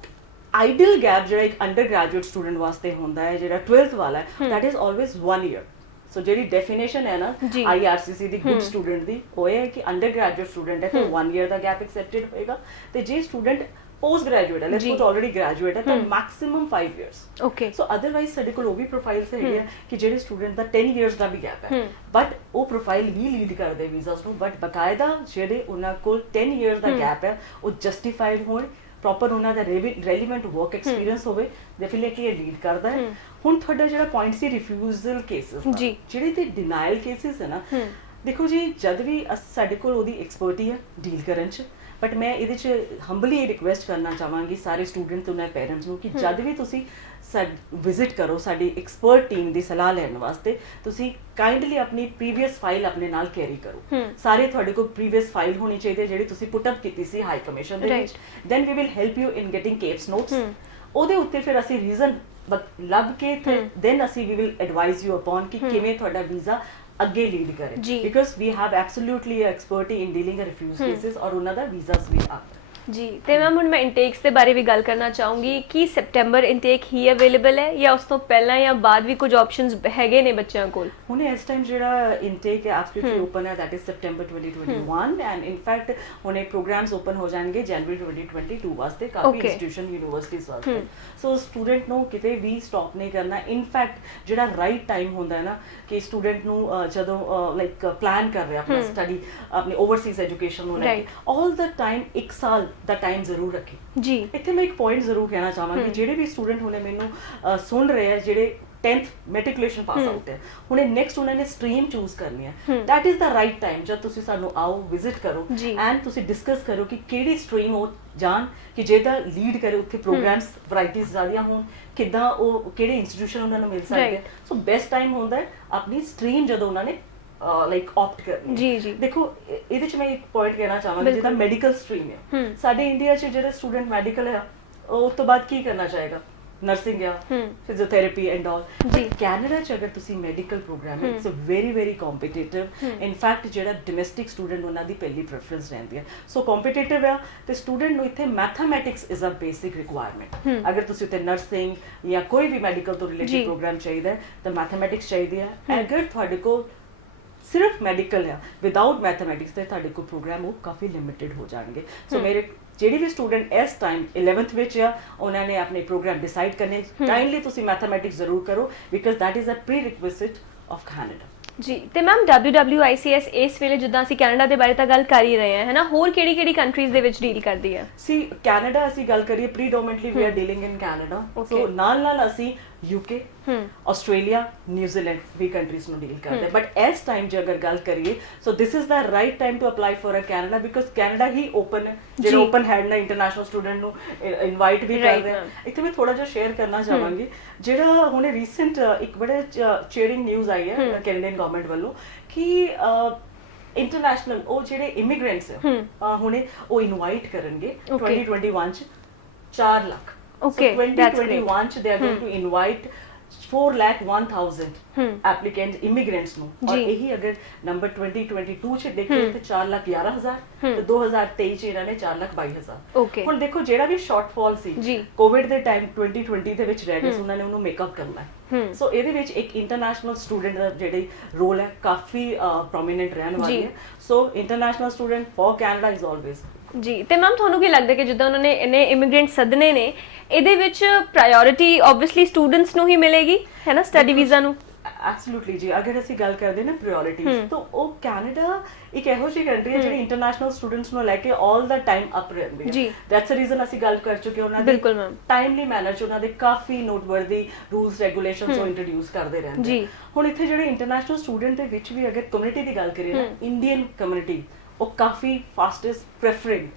ideal gap ਜਿਹੜਾ ਇੱਕ ਅੰਡਰ ਗ੍ਰੈਜੂਏਟ ਸਟੂਡੈਂਟ ਵਾਸਤੇ ਹੁੰਦਾ ਹੈ, ਜਿਹੜਾ 12th ਵਾਲਾ ਹੈ, ਦੈਟ ਇਜ਼ ਆਲਵੇਜ਼ 1 year। ਸੋ ਜਿਹੜੀ ਡੈਫੀਨੇਸ਼ਨ ਹੈ ਨਾ IRCC ਦੀ ਗੁੱਡ ਸਟੂਡੈਂਟ ਦੀ, ਉਹ ਇਹ ਹੈ ਕਿ ਅੰਡਰ ਗ੍ਰੈਜੂਏਟ ਸਟੂਡੈਂਟ ਹੈ ਤਾਂ 1 year ਦਾ ਗੈਪ ਐਕਸੈਪਟਡ ਹੋਏਗਾ, ਤੇ ਜੇ ਸਟੂਡੈਂਟ ਪੋਸਟ ਗ੍ਰੈਜੂਏਟ ਹੈ, ਲੈਟਸ ਪੁੱਟ ਆਲਰੇਡੀ ਗ੍ਰੈਜੂਏਟ ਹੈ, ਤਾਂ ਮੈਕਸਿਮਮ 5 years। ਓਕੇ, ਸੋ ਅਦਰਵਾਈਜ਼ ਸਾਡੇ ਕੋਲ ਉਹ ਵੀ ਪ੍ਰੋਫਾਈਲਸ ਹੈਗੇ ਆ ਕਿ ਜਿਹੜੇ ਸਟੂਡੈਂਟ ਦਾ 10 years ਦਾ ਵੀ ਗੈਪ ਹੈ, ਬਟ ਉਹ ਪ੍ਰੋਫਾਈਲ ਵੀ ਲੀਡ ਕਰਦੇ ਵੀਜ਼ਾਸ ਨੂੰ, ਬਟ ਬਕਾਇਦਾ ਜਿਹੜੇ ਉਹਨਾਂ ਕੋਲ 10 years ਦਾ ਗੈਪ ਹੈ ਉਹ ਜਸਟੀਫਾਈਡ ਹੋਣ, ਪ੍ਰੋਪਰ ਉਹਨਾਂ ਦਾ ਰੈਲੀਵੈਂਟ ਵਰਕ ਐਕਸਪੀਰੀਅੰਸ ਹੋਵੇ, ਡੈਫੀਨਿਟਲੀ ਇਹ ਲੀਡ ਕਰਦਾ ਹੈ। ਹੁਣ ਤੁਹਾਡਾ ਜਿਹੜਾ ਪੁਆਇੰਟ ਸੀ ਰਿਫਿਊਜ਼ਲ ਕੇਸਿਸ ਦਾ, ਜਿਹੜੇ ਤੇ ਡਿਨਾਇਲ ਕੇਸਿਸ ਹੈ ਨਾ, ਦੇਖੋ ਜੀ ਜਦ ਵੀ ਸਾਡੇ ਕੋਲ ਉਹਦੀ ਐਕਸਪਰਟੀ ਹੈ ਡੀਲ ਕਰਨ 'ਚ, ਬਟ ਮੈਂ ਇਹਦੇ 'ਚ ਹੰਬਲੀ ਰਿਕੁਐਸਟ ਕਰਨਾ ਚਾਹਾਂਗੀ ਸਾਰੇ ਸਟੂਡੈਂਟ ਤੇ ਉਹਨਾਂ ਦੇ ਪੇਰੈਂਟਸ ਨੂੰ ਕਿ ਜਦ ਵੀ ਤੁਸੀਂ ਵਿਜ਼ਿਟ ਕਰੋ ਸਾਡੀ ਐਕਸਪਰਟ ਟੀਮ ਦੀ ਸਲਾਹ ਲੈਣ ਵਾਸਤੇ, ਤੁਸੀਂ ਕਾਈਂਡਲੀ ਆਪਣੀ ਪ੍ਰੀਵੀਅਸ ਫਾਈਲ ਆਪਣੇ ਨਾਲ ਕੈਰੀ ਕਰੋ। ਸਾਰੇ ਤੁਹਾਡੇ ਕੋਲ ਪ੍ਰੀਵੀਅਸ ਫਾਈਲ ਹੋਣੀ ਚਾਹੀਦੀ ਹੈ ਜਿਹੜੀ ਤੁਸੀਂ ਪੁੱਟ ਅਪ ਕੀਤੀ ਸੀ ਹਾਈ ਕਮਿਸ਼ਨ ਦੇ ਵਿੱਚ, then we will help you in getting case notes. ਉਹਦੇ ਉੱਤੇ ਫਿਰ ਅਸੀਂ ਰੀਜ਼ਨ ਲੱਭ ਕੇ ਦੈਨ ਅਸੀਂ we will advise you upon ਕਿ ਕਿਵੇਂ ਤੁਹਾਡਾ ਵੀਜ਼ਾ ਅੱਗੇ ਲੀਡ ਕਰੇ, because we have absolutely expertise in dealing refuse cases, ਔਰ ਉਹਨਾਂ ਦਾ ਵੀਜ਼ਾਸ ਵੀ ਆ ਜੀ। ਤੇ ਮੈਮ ਹੁਣ ਮੈਂ ਇਨਟੇਕਸ ਦੇ ਬਾਰੇ ਵੀ ਗੱਲ ਕਰਨਾ ਚਾਹੂੰਗੀ ਕਿ ਸੈਪਟੈਂਬਰ ਇਨਟੇਕ ਹੀ ਅਵੇਲੇਬਲ ਹੈ ਜਾਂ ਉਸ ਤੋਂ ਪਹਿਲਾਂ ਜਾਂ ਬਾਅਦ ਵੀ ਕੁਝ ਆਪਸ਼ਨਸ ਹੈਗੇ ਨੇ ਬੱਚਿਆਂ ਕੋਲ? ਹੁਣ ਇਸ ਟਾਈਮ ਜਿਹੜਾ ਇਨਟੇਕ ਹੈ ਐਬਸੋਲੂਟਲੀ ਓਪਨ ਹੈ, that is September 2021, and in fact ਹੁਣੇ ਪ੍ਰੋਗਰਾਮਸ ਓਪਨ ਹੋ ਜਾਣਗੇ ਜਨਵਰੀ 2022 ਵਾਸਤੇ, ਕਾਫੀ ਇੰਸਟੀਟਿਊਸ਼ਨ ਯੂਨੀਵਰਸਿਟੀਜ਼ ਵਾਸਤੇ। ਸੋ ਸਟੂਡੈਂਟ ਨੂੰ ਕਿਤੇ ਵੀ ਸਟਾਪ ਨਹੀਂ ਕਰਨਾ। ਇਨ ਫੈਕਟ ਜਿਹੜਾ ਰਾਈਟ ਟਾਈਮ ਹੁੰਦਾ ਹੈ ਨਾ ਕਿ ਸਟੂਡੈਂਟ ਨੂੰ ਜਦੋਂ ਲਾਈਕ ਪਲਾਨ ਕਰ ਰਿਹਾ ਆਪਣਾ ਸਟੱਡੀ, ਆਪਣੀ ਓਵਰਸੀਜ਼ ਐਜੂਕੇਸ਼ਨ ਨੂੰ ਲੈ ਕੇ, ਆਲ ਦਾ ਟਾਈਮ 1 ਸਾਲ ਦਾ ਟਾਈਮ ਜ਼ਰੂਰ ਰੱਖੇ ਜੀ। ਇੱਥੇ ਮੈਂ ਇੱਕ ਪੁਆਇੰਟ ਜ਼ਰੂਰ ਕਹਿਣਾ ਚਾਹਾਂਗੀ, ਜਿਹੜੇ ਵੀ ਸਟੂਡੈਂਟ ਹੁਣੇ ਮੈਨੂੰ ਸੁਣ ਰਹੇ ਆ, ਜਿਹੜੇ 10th ਮੈਟ੍ਰਿਕੂਲੇਸ਼ਨ ਪਾਸ ਆਊਟ ਹੈ, ਹੁਣੇ ਨੈਕਸਟ ਉਹਨਾਂ ਨੇ ਸਟਰੀਮ ਚੂਜ਼ ਕਰਨੀ ਹੈ, that is the right time. ਜਦ ਤੁਸੀਂ ਸਾਨੂੰ ਆਓ, ਵਿਜ਼ਿਟ ਕਰੋ ਐਂਡ ਤੁਸੀਂ ਡਿਸਕਸ ਕਰੋ ਕਿ ਕਿਹੜੀ ਸਟਰੀਮ ਉਹ ਜਾਣ ਕਿ ਜਿਹਦਾ ਲੀਡ ਕਰੇ, ਉੱਥੇ ਪ੍ਰੋਗਰਾਮਸ ਵੈਰਾਈਟੀਜ਼ ਜ਼ਿਆਦੀਆਂ ਹੋਣ, ਕਿੱਦਾਂ ਉਹ ਕਿਹੜੇ ਇੰਸਟੀਟਿਊਸ਼ਨ ਉਹਨਾਂ ਨੂੰ ਮਿਲ ਸਕਦੇ ਆ। ਸੋ ਬੈਸਟ ਟਾਈਮ ਹੁੰਦਾ ਹੈ ਆਪਣੀ ਸਟਰੀਮ ਜਦੋਂ ਉਹਨਾਂ ਨੇ ਲਾਈਕ ਆਪਟ ਕਰਨੀ ਜੀ। ਦੇਖੋ ਇਹਦੇ ਚ ਮੈਂ ਇੱਕ ਪੁਆਇੰਟ ਕਹਿਣਾ ਚਾਹਾਂਗੀ, ਜਿਹਦਾ ਮੈਡੀਕਲ ਸਟਰੀਮ ਹੈ, ਸਾਡੇ ਇੰਡੀਆ 'ਚ ਜਿਹੜੇ ਸਟੂਡੈਂਟ ਮੈਡੀਕਲ ਹੈ ਉਸ ਤੋਂ ਬਾਅਦ ਕੀ ਕਰਨਾ ਚਾਹੇਗਾ? ਨਰਸਿੰਗ ਆ, physiotherapy and all. But Canada 'ਚ ਅਗਰ ਤੁਸੀਂ ਮੈਡੀਕਲ ਪ੍ਰੋਗਰਾਮ ਹੈ, it's a very very competitive. In fact ਜਿਹੜਾ ਡੋਮੈਸਟਿਕ ਸਟੂਡੈਂਟ ਉਹਨਾਂ ਦੀ ਪਹਿਲੀ ਪ੍ਰੈਫਰੈਂਸ ਰਹਿੰਦੀ ਹੈ। ਸੋ ਕੰਪੀਟੀਟਿਵ ਆ, ਤੇ ਸਟੂਡੈਂਟ ਨੂੰ ਇੱਥੇ mathematics is a basic requirement. ਅਗਰ ਤੁਸੀਂ ਉੱਥੇ ਨਰਸਿੰਗ ਜਾਂ ਕੋਈ ਵੀ ਮੈਡੀਕਲ ਤੋਂ ਰਿਲੇਟਿਡ ਪ੍ਰੋਗਰਾਮ ਚਾਹੀਦਾ ਹੈ ਤਾਂ ਮੈਥਮੈਟਿਕਸ ਚਾਹੀਦੀ ਹੈ। ਅਗਰ ਤੁਹਾਡੇ ਕੋਲ ਸਿਰਫ ਮੈਡੀਕਲ ਹੈ ਵਿਦਆਊਟ ਮੈਥਮੈਟਿਕਸ, ਤੇ ਤੁਹਾਡੇ ਕੋਲ ਪ੍ਰੋਗਰਾਮ ਉਹ ਕਾਫੀ ਲਿਮਿਟਿਡ ਹੋ ਜਾਣਗੇ। ਸੋ ਮੇਰੇ ਜਿਹੜੀ ਵੀ ਸਟੂਡੈਂਟ ਇਸ ਟਾਈਮ 11th ਵਿੱਚ ਆ ਉਹਨਾਂ ਨੇ ਆਪਣੇ ਪ੍ਰੋਗਰਾਮ ਡਿਸਾਈਡ ਕਰਨੇ ਕਾਈਂਡਲੀ ਤੁਸੀਂ ਮੈਥਮੈਟਿਕਸ ਜ਼ਰੂਰ ਕਰੋ because that is a prerequisite of Canada ਜੀ ਤੇ ਮੈਮ WWICS ਇਸ ਵੇਲੇ ਜਿੱਦਾਂ ਅਸੀਂ ਕੈਨੇਡਾ ਦੇ ਬਾਰੇ ਤਾਂ ਗੱਲ ਕਰ ਹੀ ਰਹੇ ਹਾਂ ਹੈ ਨਾ ਹੋਰ ਕਿਹੜੀ ਕੰਟਰੀਜ਼ ਦੇ ਵਿੱਚ ਡੀਲ ਕਰਦੀ ਹੈ ਸੀ ਕੈਨੇਡਾ ਅਸੀਂ ਗੱਲ ਕਰੀਏ predominantly we are dealing in Canada so ਨਾਲ ਅਸੀਂ UK ਆਸਟ੍ਰੇਲੀਆ ਨਿਊਜ਼ੀਲੈਂਡ ਵੀ ਕੰਟਰੀਜ਼ ਨੂੰ ਡੀਲ ਕਰਦੇ ਬਟ ਇਸ ਟਾਈਮ ਜੇ ਅਗਰ ਗੱਲ ਕਰੀਏ so this is the right time to apply for a Canada because Canada ਹੀ ਓਪਨ ਹੈ ਜਿਹੜੇ ਓਪਨ ਹੈਡ ਨਾ ਇੰਟਰਨੈਸ਼ਨਲ ਸਟੂਡੈਂਟ ਨੂੰ ਇਨਵਾਈਟ ਵੀ ਕਰਦੇ ਆ ਇੱਥੇ ਮੈਂ ਥੋੜਾ ਜਿਹਾ ਸ਼ੇਅਰ ਕਰਨਾ ਚਾਹਾਂਗੀ ਜਿਹੜਾ ਹੁਣੇ ਰੀਸੈਂਟ ਇੱਕ ਬੜਾ ਚੇਅਰਿੰਗ ਨਿਊਜ਼ ਆਈ ਹੈ ਕੈਨੇਡੀਅਨ ਗਵਰਨਮੈਂਟ ਵੱਲੋਂ ਕਿ ਇੰਟਰਨੈਸ਼ਨਲ ਉਹ ਜਿਹੜੇ ਇਮੀਗ੍ਰੈਂਟਸ ਹੈ ਹੁਣੇ ਉਹ ਇਨਵਾਈਟ ਕਰਨਗੇ 2021 ਚ 4 lakh Okay, so that's 2021 they are going to invite 4,01,000 applicants immigrants ਨੂੰ ਔਰ ਇਹੀ ਅਗਰ ਨੰਬਰ 2022 ਚ ਦੇਖੀਏ ਤੇ 4,11,000 ਤੇ 2023 ਚ ਇਹਨਾਂ ਨੇ 4,22,000 ਹੁਣ ਦੇਖੋ ਜਿਹੜਾ ਵੀ ਸ਼ਾਰਟਫਾਲ ਸੀ ਕੋਵਿਡ ਦੇ ਟਾਈਮ 2020 ਦੇ ਵਿੱਚ ਰਹਿ ਗਏ ਸੀ ਉਹਨਾਂ ਨੇ ਉਹਨੂੰ ਮੇਕਅਪ ਕਰਨਾ ਹੈ ਸੋ ਇਹਦੇ ਵਿੱਚ ਇੱਕ ਇੰਟਰਨੈਸ਼ਨਲ ਸਟੂਡੈਂਟ ਦਾ ਜਿਹੜੀ ਰੋਲ ਹੈ ਕਾਫੀ ਪ੍ਰੋਮਿਨੈਂਟ ਰਹਿਣ ਵਾਲੀ ਹੈ so international student for Canada is always ਜੀ ਤੇ ਮੈਮ ਤੁਹਾਨੂੰ ਕੀ ਲੱਗਦਾ ਕਿ ਜਿੱਦਾਂ ਉਹਨਾਂ ਨੇ ਇਹਨੇ ਇਮੀਗ੍ਰੈਂਟ ਸੱਦਨੇ ਨੇ ਇਹਦੇ ਵਿੱਚ ਪ੍ਰਾਇੋਰਿਟੀ ਆਬਵੀਅਸਲੀ ਸਟੂਡੈਂਟਸ ਨੂੰ ਹੀ ਮਿਲੇਗੀ ਹੈ ਨਾ ਸਟੱਡੀ ਵੀਜ਼ਾ ਨੂੰ ਐਬਸੋਲੂਟਲੀ ਜੀ ਅਗਰ ਅਸੀਂ ਗੱਲ ਕਰਦੇ ਨਾ ਪ੍ਰਾਇੋਰਟੀਜ਼ ਤਾਂ ਉਹ ਕੈਨੇਡਾ ਇੱਕ ਇਹੋ ਜਿਹੀ ਕੰਟਰੀ ਹੈ ਜਿਹੜੀ ਇੰਟਰਨੈਸ਼ਨਲ ਸਟੂਡੈਂਟਸ ਨੂੰ ਲੈ ਕੇ ਆਲ ਦਾ ਟਾਈਮ ਅਪ ਰਹਿੰਦੀ ਹੈ ਜੀ ਦੈਟਸ ਅ ਰੀਜ਼ਨ ਅਸੀਂ ਗੱਲ ਕਰ ਚੁੱਕੇ ਉਹਨਾਂ ਦੇ ਬਿਲਕੁਲ ਮੈਮ ਟਾਈਮਲੀ ਮੈਨਰ ਚ ਉਹਨਾਂ ਦੇ ਕਾਫੀ ਨੋਟਵਰਦੀ ਰੂਲਸ ਰੈਗੂਲੇਸ਼ਨਸ ਉਹ ਇੰਟਰੋਡਿਊਸ ਕਰਦੇ ਰਹਿੰਦੇ ਜੀ ਹੁਣ ਇੱਥੇ ਜਿਹੜੇ ਇੰਟਰਨੈਸ਼ਨਲ ਸਟੂਡੈਂਟ ਦੇ ਵਿੱਚ ਵੀ ਅਗਰ ਕਮਿਊਨਿਟੀ ਦੀ ਗੱਲ ਕਰੀਏ ਨਾ ਇੰਡੀਅਨ ਕਮਿਊਨਿਟੀ ਉਹ ਕਾਫੀ ਫਾਸਟੈਸਟ ਪ੍ਰੈਫਰਿੰਗ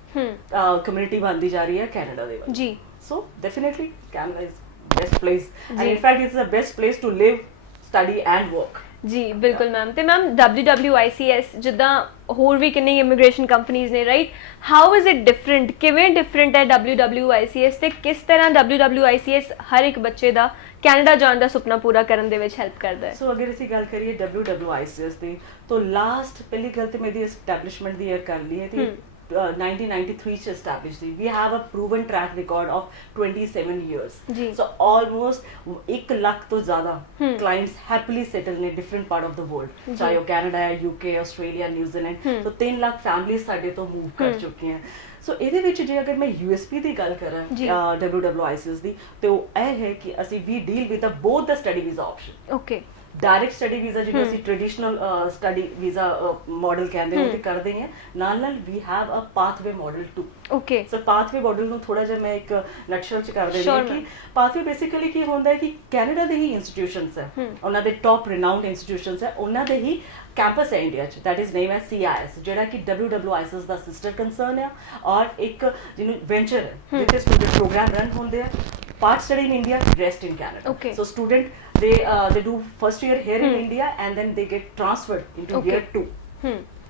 ਕਮਿਊਨਿਟੀ ਬਣਦੀ ਜਾ ਰਹੀ ਹੈ ਕੈਨੇਡਾ ਦੇ ਵਿੱਚ ਜੀ so definitely Canada is best place and in fact it's the best place to live study and work ਜੀ ਬਿਲਕੁਲ ਮੈਮ ਤੇ ਮੈਮ WWICS ਜਿੱਦਾਂ ਹੋਰ ਵੀ ਕਿੰਨੀ ਇਮੀਗ੍ਰੇਸ਼ਨ ਕੰਪਨੀਆਂ ਨੇ right how is it different ਕਿਵੇਂ ਡਿਫਰੈਂਟ ਹੈ WWICS ਤੇ ਕਿਸ ਤਰ੍ਹਾਂ WWICS ਹਰ ਇੱਕ ਬੱਚੇ ਦਾ ਕੈਨੇਡਾ ਜਾਣ ਦਾ ਸੁਪਨਾ ਪੂਰਾ ਕਰਨ ਦੇ ਵਿੱਚ ਹੈਲਪ ਕਰਦਾ ਹੈ ਸੋ ਅਗਰ ਅਸੀਂ ਗੱਲ ਕਰੀਏ WWICS ਦੀ ਤਾਂ ਲਾਸਟ ਪਹਿਲੀ ਗੱਲ ਤੇ ਮੇਰੀ ਐਸਟੈਬਲਿਸ਼ਮੈਂਟ ਦੀ ਈਅਰ ਕਰ ਲਈ ਹੈ ਤੇ 1993 ਚ established C we have a proven track record of 27 years so almost 1 lakh ਤੋਂ ਜ਼ਿਆਦਾ clients happily settled in different part of the world ਚਾਹੇ ਉਹ ਕੈਨੇਡਾ ਹੈ UK Australia New Zealand so 3 lakh families ਸਾਡੇ ਤੋਂ ਮੂਵ ਕਰ ਚੁੱਕੀਆਂ ਸੋ ਇਹਦੇ ਵਿੱਚ ਜੇ ਅਗਰ ਮੈਂ USP ਦੀ ਗੱਲ ਕਰਾਂ WWICS ਦੀ ਤੇ ਉਹ ਇਹ ਹੈ ਕਿ ਅਸੀਂ we deal with both the study visa option okay direct study visa ਜਿਹਨੂੰ ਅਸੀਂ ਟ੍ਰੈਡੀਸ਼ਨਲ ਸਟੱਡੀ ਵੀਜ਼ਾ ਮਾਡਲ ਕਹਿੰਦੇ ਹਾਂ ਉਹ ਤੇ ਕਰਦੇ ਹਾਂ ਨਾਲ we have a pathway model to okay so pathway model ਨੂੰ ਥੋੜਾ ਜਿਹਾ ਮੈਂ ਇੱਕ ਨਟਸ਼ਲ ਚ ਕਰ ਦਿੰਦੀ ਹਾਂ ਕਿ ਪਾਥਵੇ ਬੇਸਿਕਲੀ ਕੀ ਹੁੰਦਾ ਹੈ ਕਿ ਕੈਨੇਡਾ ਦੇ ਹੀ ਇੰਸਟੀਟਿਊਸ਼ਨਸ ਹੈ ਉਹਨਾਂ ਦੇ ਟੌਪ ਰਿਨਾਊਂਡ ਇੰਸਟੀਟਿਊਸ਼ਨਸ ਹੈ ਉਹਨਾਂ ਦੇ ਹੀ ਕੈਂਪਸ ਹੈ ਇੰਡੀਆ ਚ that is name as CIS ਜਿਹੜਾ ਕਿ WWICS ਦਾ ਸਿਸਟਰ ਕੰਸਰਨ ਹੈ ਔਰ ਇੱਕ ਜਿਹਨੂੰ ਵੈਂਚਰ ਹੈ ਜਿੱਥੇ ਸਟੂਡੈਂਟ ਪ੍ਰੋਗਰਾਮ ਰਨ ਹੁੰਦੇ ਆ part study in India, rest in Canada. So student they do first year here in India and then they get transferred into year 2.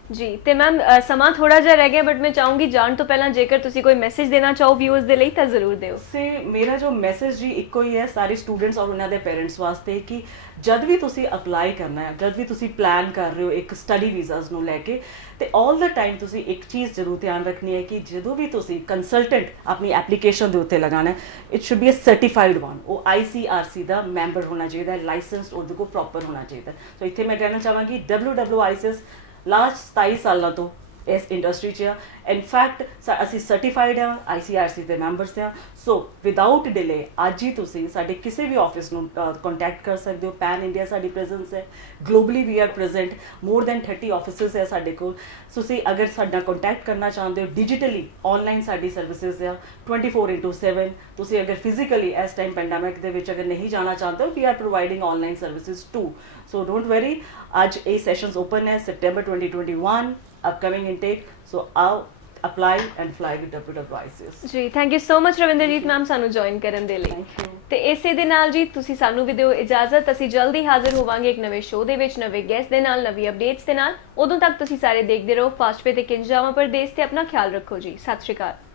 ਜੀ ਤੇ ਮੈਮ ਸਮਾਂ ਥੋੜਾ ਜਿਹਾ ਰਹਿ ਗਿਆ ਬਟ ਮੈਂ ਚਾਹੂੰਗੀ ਜਾਣ ਤੋਂ ਪਹਿਲਾਂ ਜੇਕਰ ਤੁਸੀਂ ਕੋਈ ਮੈਸੇਜ ਦੇਣਾ ਚਾਹੋ ਵਿਊਅਰਸ ਦੇ ਲਈ ਤਾਂ ਜ਼ਰੂਰ ਦਿਓ ਸੇ ਮੇਰਾ ਜੋ ਮੈਸੇਜ ਜੀ ਇੱਕੋ ਹੀ ਹੈ ਸਾਰੇ ਸਟੂਡੈਂਟਸ ਔਰ ਉਹਨਾਂ ਦੇ ਪੇਰੈਂਟਸ ਵਾਸਤੇ ਕਿ ਜਦ ਵੀ ਤੁਸੀਂ ਅਪਲਾਈ ਕਰਨਾ ਹੈ ਜਦ ਵੀ ਤੁਸੀਂ ਪਲਾਨ ਕਰ ਰਹੇ ਹੋ ਇੱਕ ਸਟੱਡੀ ਵੀਜ਼ਾਸ ਨੂੰ ਲੈ ਕੇ ਤੇ ਆਲ ਦਾ ਟਾਈਮ ਤੁਸੀਂ ਇੱਕ ਚੀਜ਼ ਜ਼ਰੂਰ ਧਿਆਨ ਰੱਖਣੀ ਹੈ ਕਿ ਜਦੋਂ ਵੀ ਤੁਸੀਂ ਕੰਸਲਟੈਂਟ ਆਪਣੀ ਐਪਲੀਕੇਸ਼ਨ ਦੇ ਉੱਤੇ ਲਗਾਣਾ ਹੈ it should be a certified one ਉਹ ICRC ਦਾ ਮੈਂਬਰ ਹੋਣਾ ਚਾਹੀਦਾ ਲਾਇਸੈਂਸਡ ਉਹਦੇ ਕੋਲ ਪ੍ਰੋਪਰ ਹੋਣਾ ਚਾਹੀਦਾ ਸੋ ਇੱਥੇ ਮੈਂ ਕਹਿਣਾ ਚਾਹਾਂਗੀ WWICS ਲਾਸਟ 27 ਸਾਲਾਂ ਤੋਂ ਇਸ ਇੰਡਸਟਰੀ 'ਚ ਆ ਇਨਫੈਕਟ ਅਸੀਂ ਸਰਟੀਫਾਈਡ ਹਾਂ ICRC ਦੇ ਮੈਂਬਰਸ ਹਾਂ ਸੋ ਵਿਦਆਊਟ ਡਿਲੇ ਅੱਜ ਹੀ ਤੁਸੀਂ ਸਾਡੇ ਕਿਸੇ ਵੀ ਆਫਿਸ ਨੂੰ ਕੰਟੈਕਟ ਕਰ ਸਕਦੇ ਹੋ ਪੈਨ ਇੰਡੀਆ ਸਾਡੀ ਪ੍ਰੈਜ਼ੈਂਸ ਹੈ globally we are present more than 30 offices ਹੈ ਸਾਡੇ ਕੋਲ ਤੁਸੀਂ ਅਗਰ ਸਾਡਾ ਕੰਟੈਕਟ ਕਰਨਾ ਚਾਹੁੰਦੇ ਹੋ ਡਿਜੀਟਲੀ ਆਨਲਾਈਨ ਸਾਡੀ ਸਰਵਿਸਿਜ਼ ਆ 24/7 ਤੁਸੀਂ ਅਗਰ ਫਿਜ਼ੀਕਲੀ ਇਸ ਟਾਈਮ ਪੈਂਡੈਮਿਕ ਦੇ ਵਿੱਚ ਅਗਰ ਨਹੀਂ ਜਾਣਾ ਚਾਹੁੰਦੇ ਹੋ we are providing online services to so don't worry ਅੱਜ ਇਹ ਸੈਸ਼ਨਸ ਓਪਨ ਹੈ September 2021 upcoming intake so I'll apply and fly with WWICS ਜੀ thank you so much Ravinderjit ma'am ਸਾਨੂੰ ਜੁਆਇਨ ਕਰਨ ਦੇ ਲਈ ਤੇ ਇਸੇ ਦੇ ਨਾਲ ਜੀ ਤੁਸੀਂ ਸਾਨੂੰ ਵੀ ਦਿਓ ਇਜਾਜ਼ਤ ਅਸੀਂ ਜਲਦੀ ਹਾਜ਼ਰ ਹੋਵਾਂਗੇ ਇੱਕ ਨਵੇਂ ਸ਼ੋਅ ਦੇ ਵਿੱਚ ਨਵੇਂ ਗੈਸਟ ਦੇ ਨਾਲ ਨਵੀਂ ਅਪਡੇਟਸ ਦੇ ਨਾਲ ਉਦੋਂ ਤੱਕ ਤੁਸੀਂ ਸਾਰੇ ਦੇਖਦੇ ਰਹੋ ਫਾਸਟ ਵੇ ਤੇ ਕਿੰਜਾਵਾ ਪਰਦੇਸ ਤੇ ਆਪਣਾ ਖਿਆਲ ਰੱਖੋ ਜੀ ਸਤਿ ਸ਼੍ਰੀ ਅਕਾਲ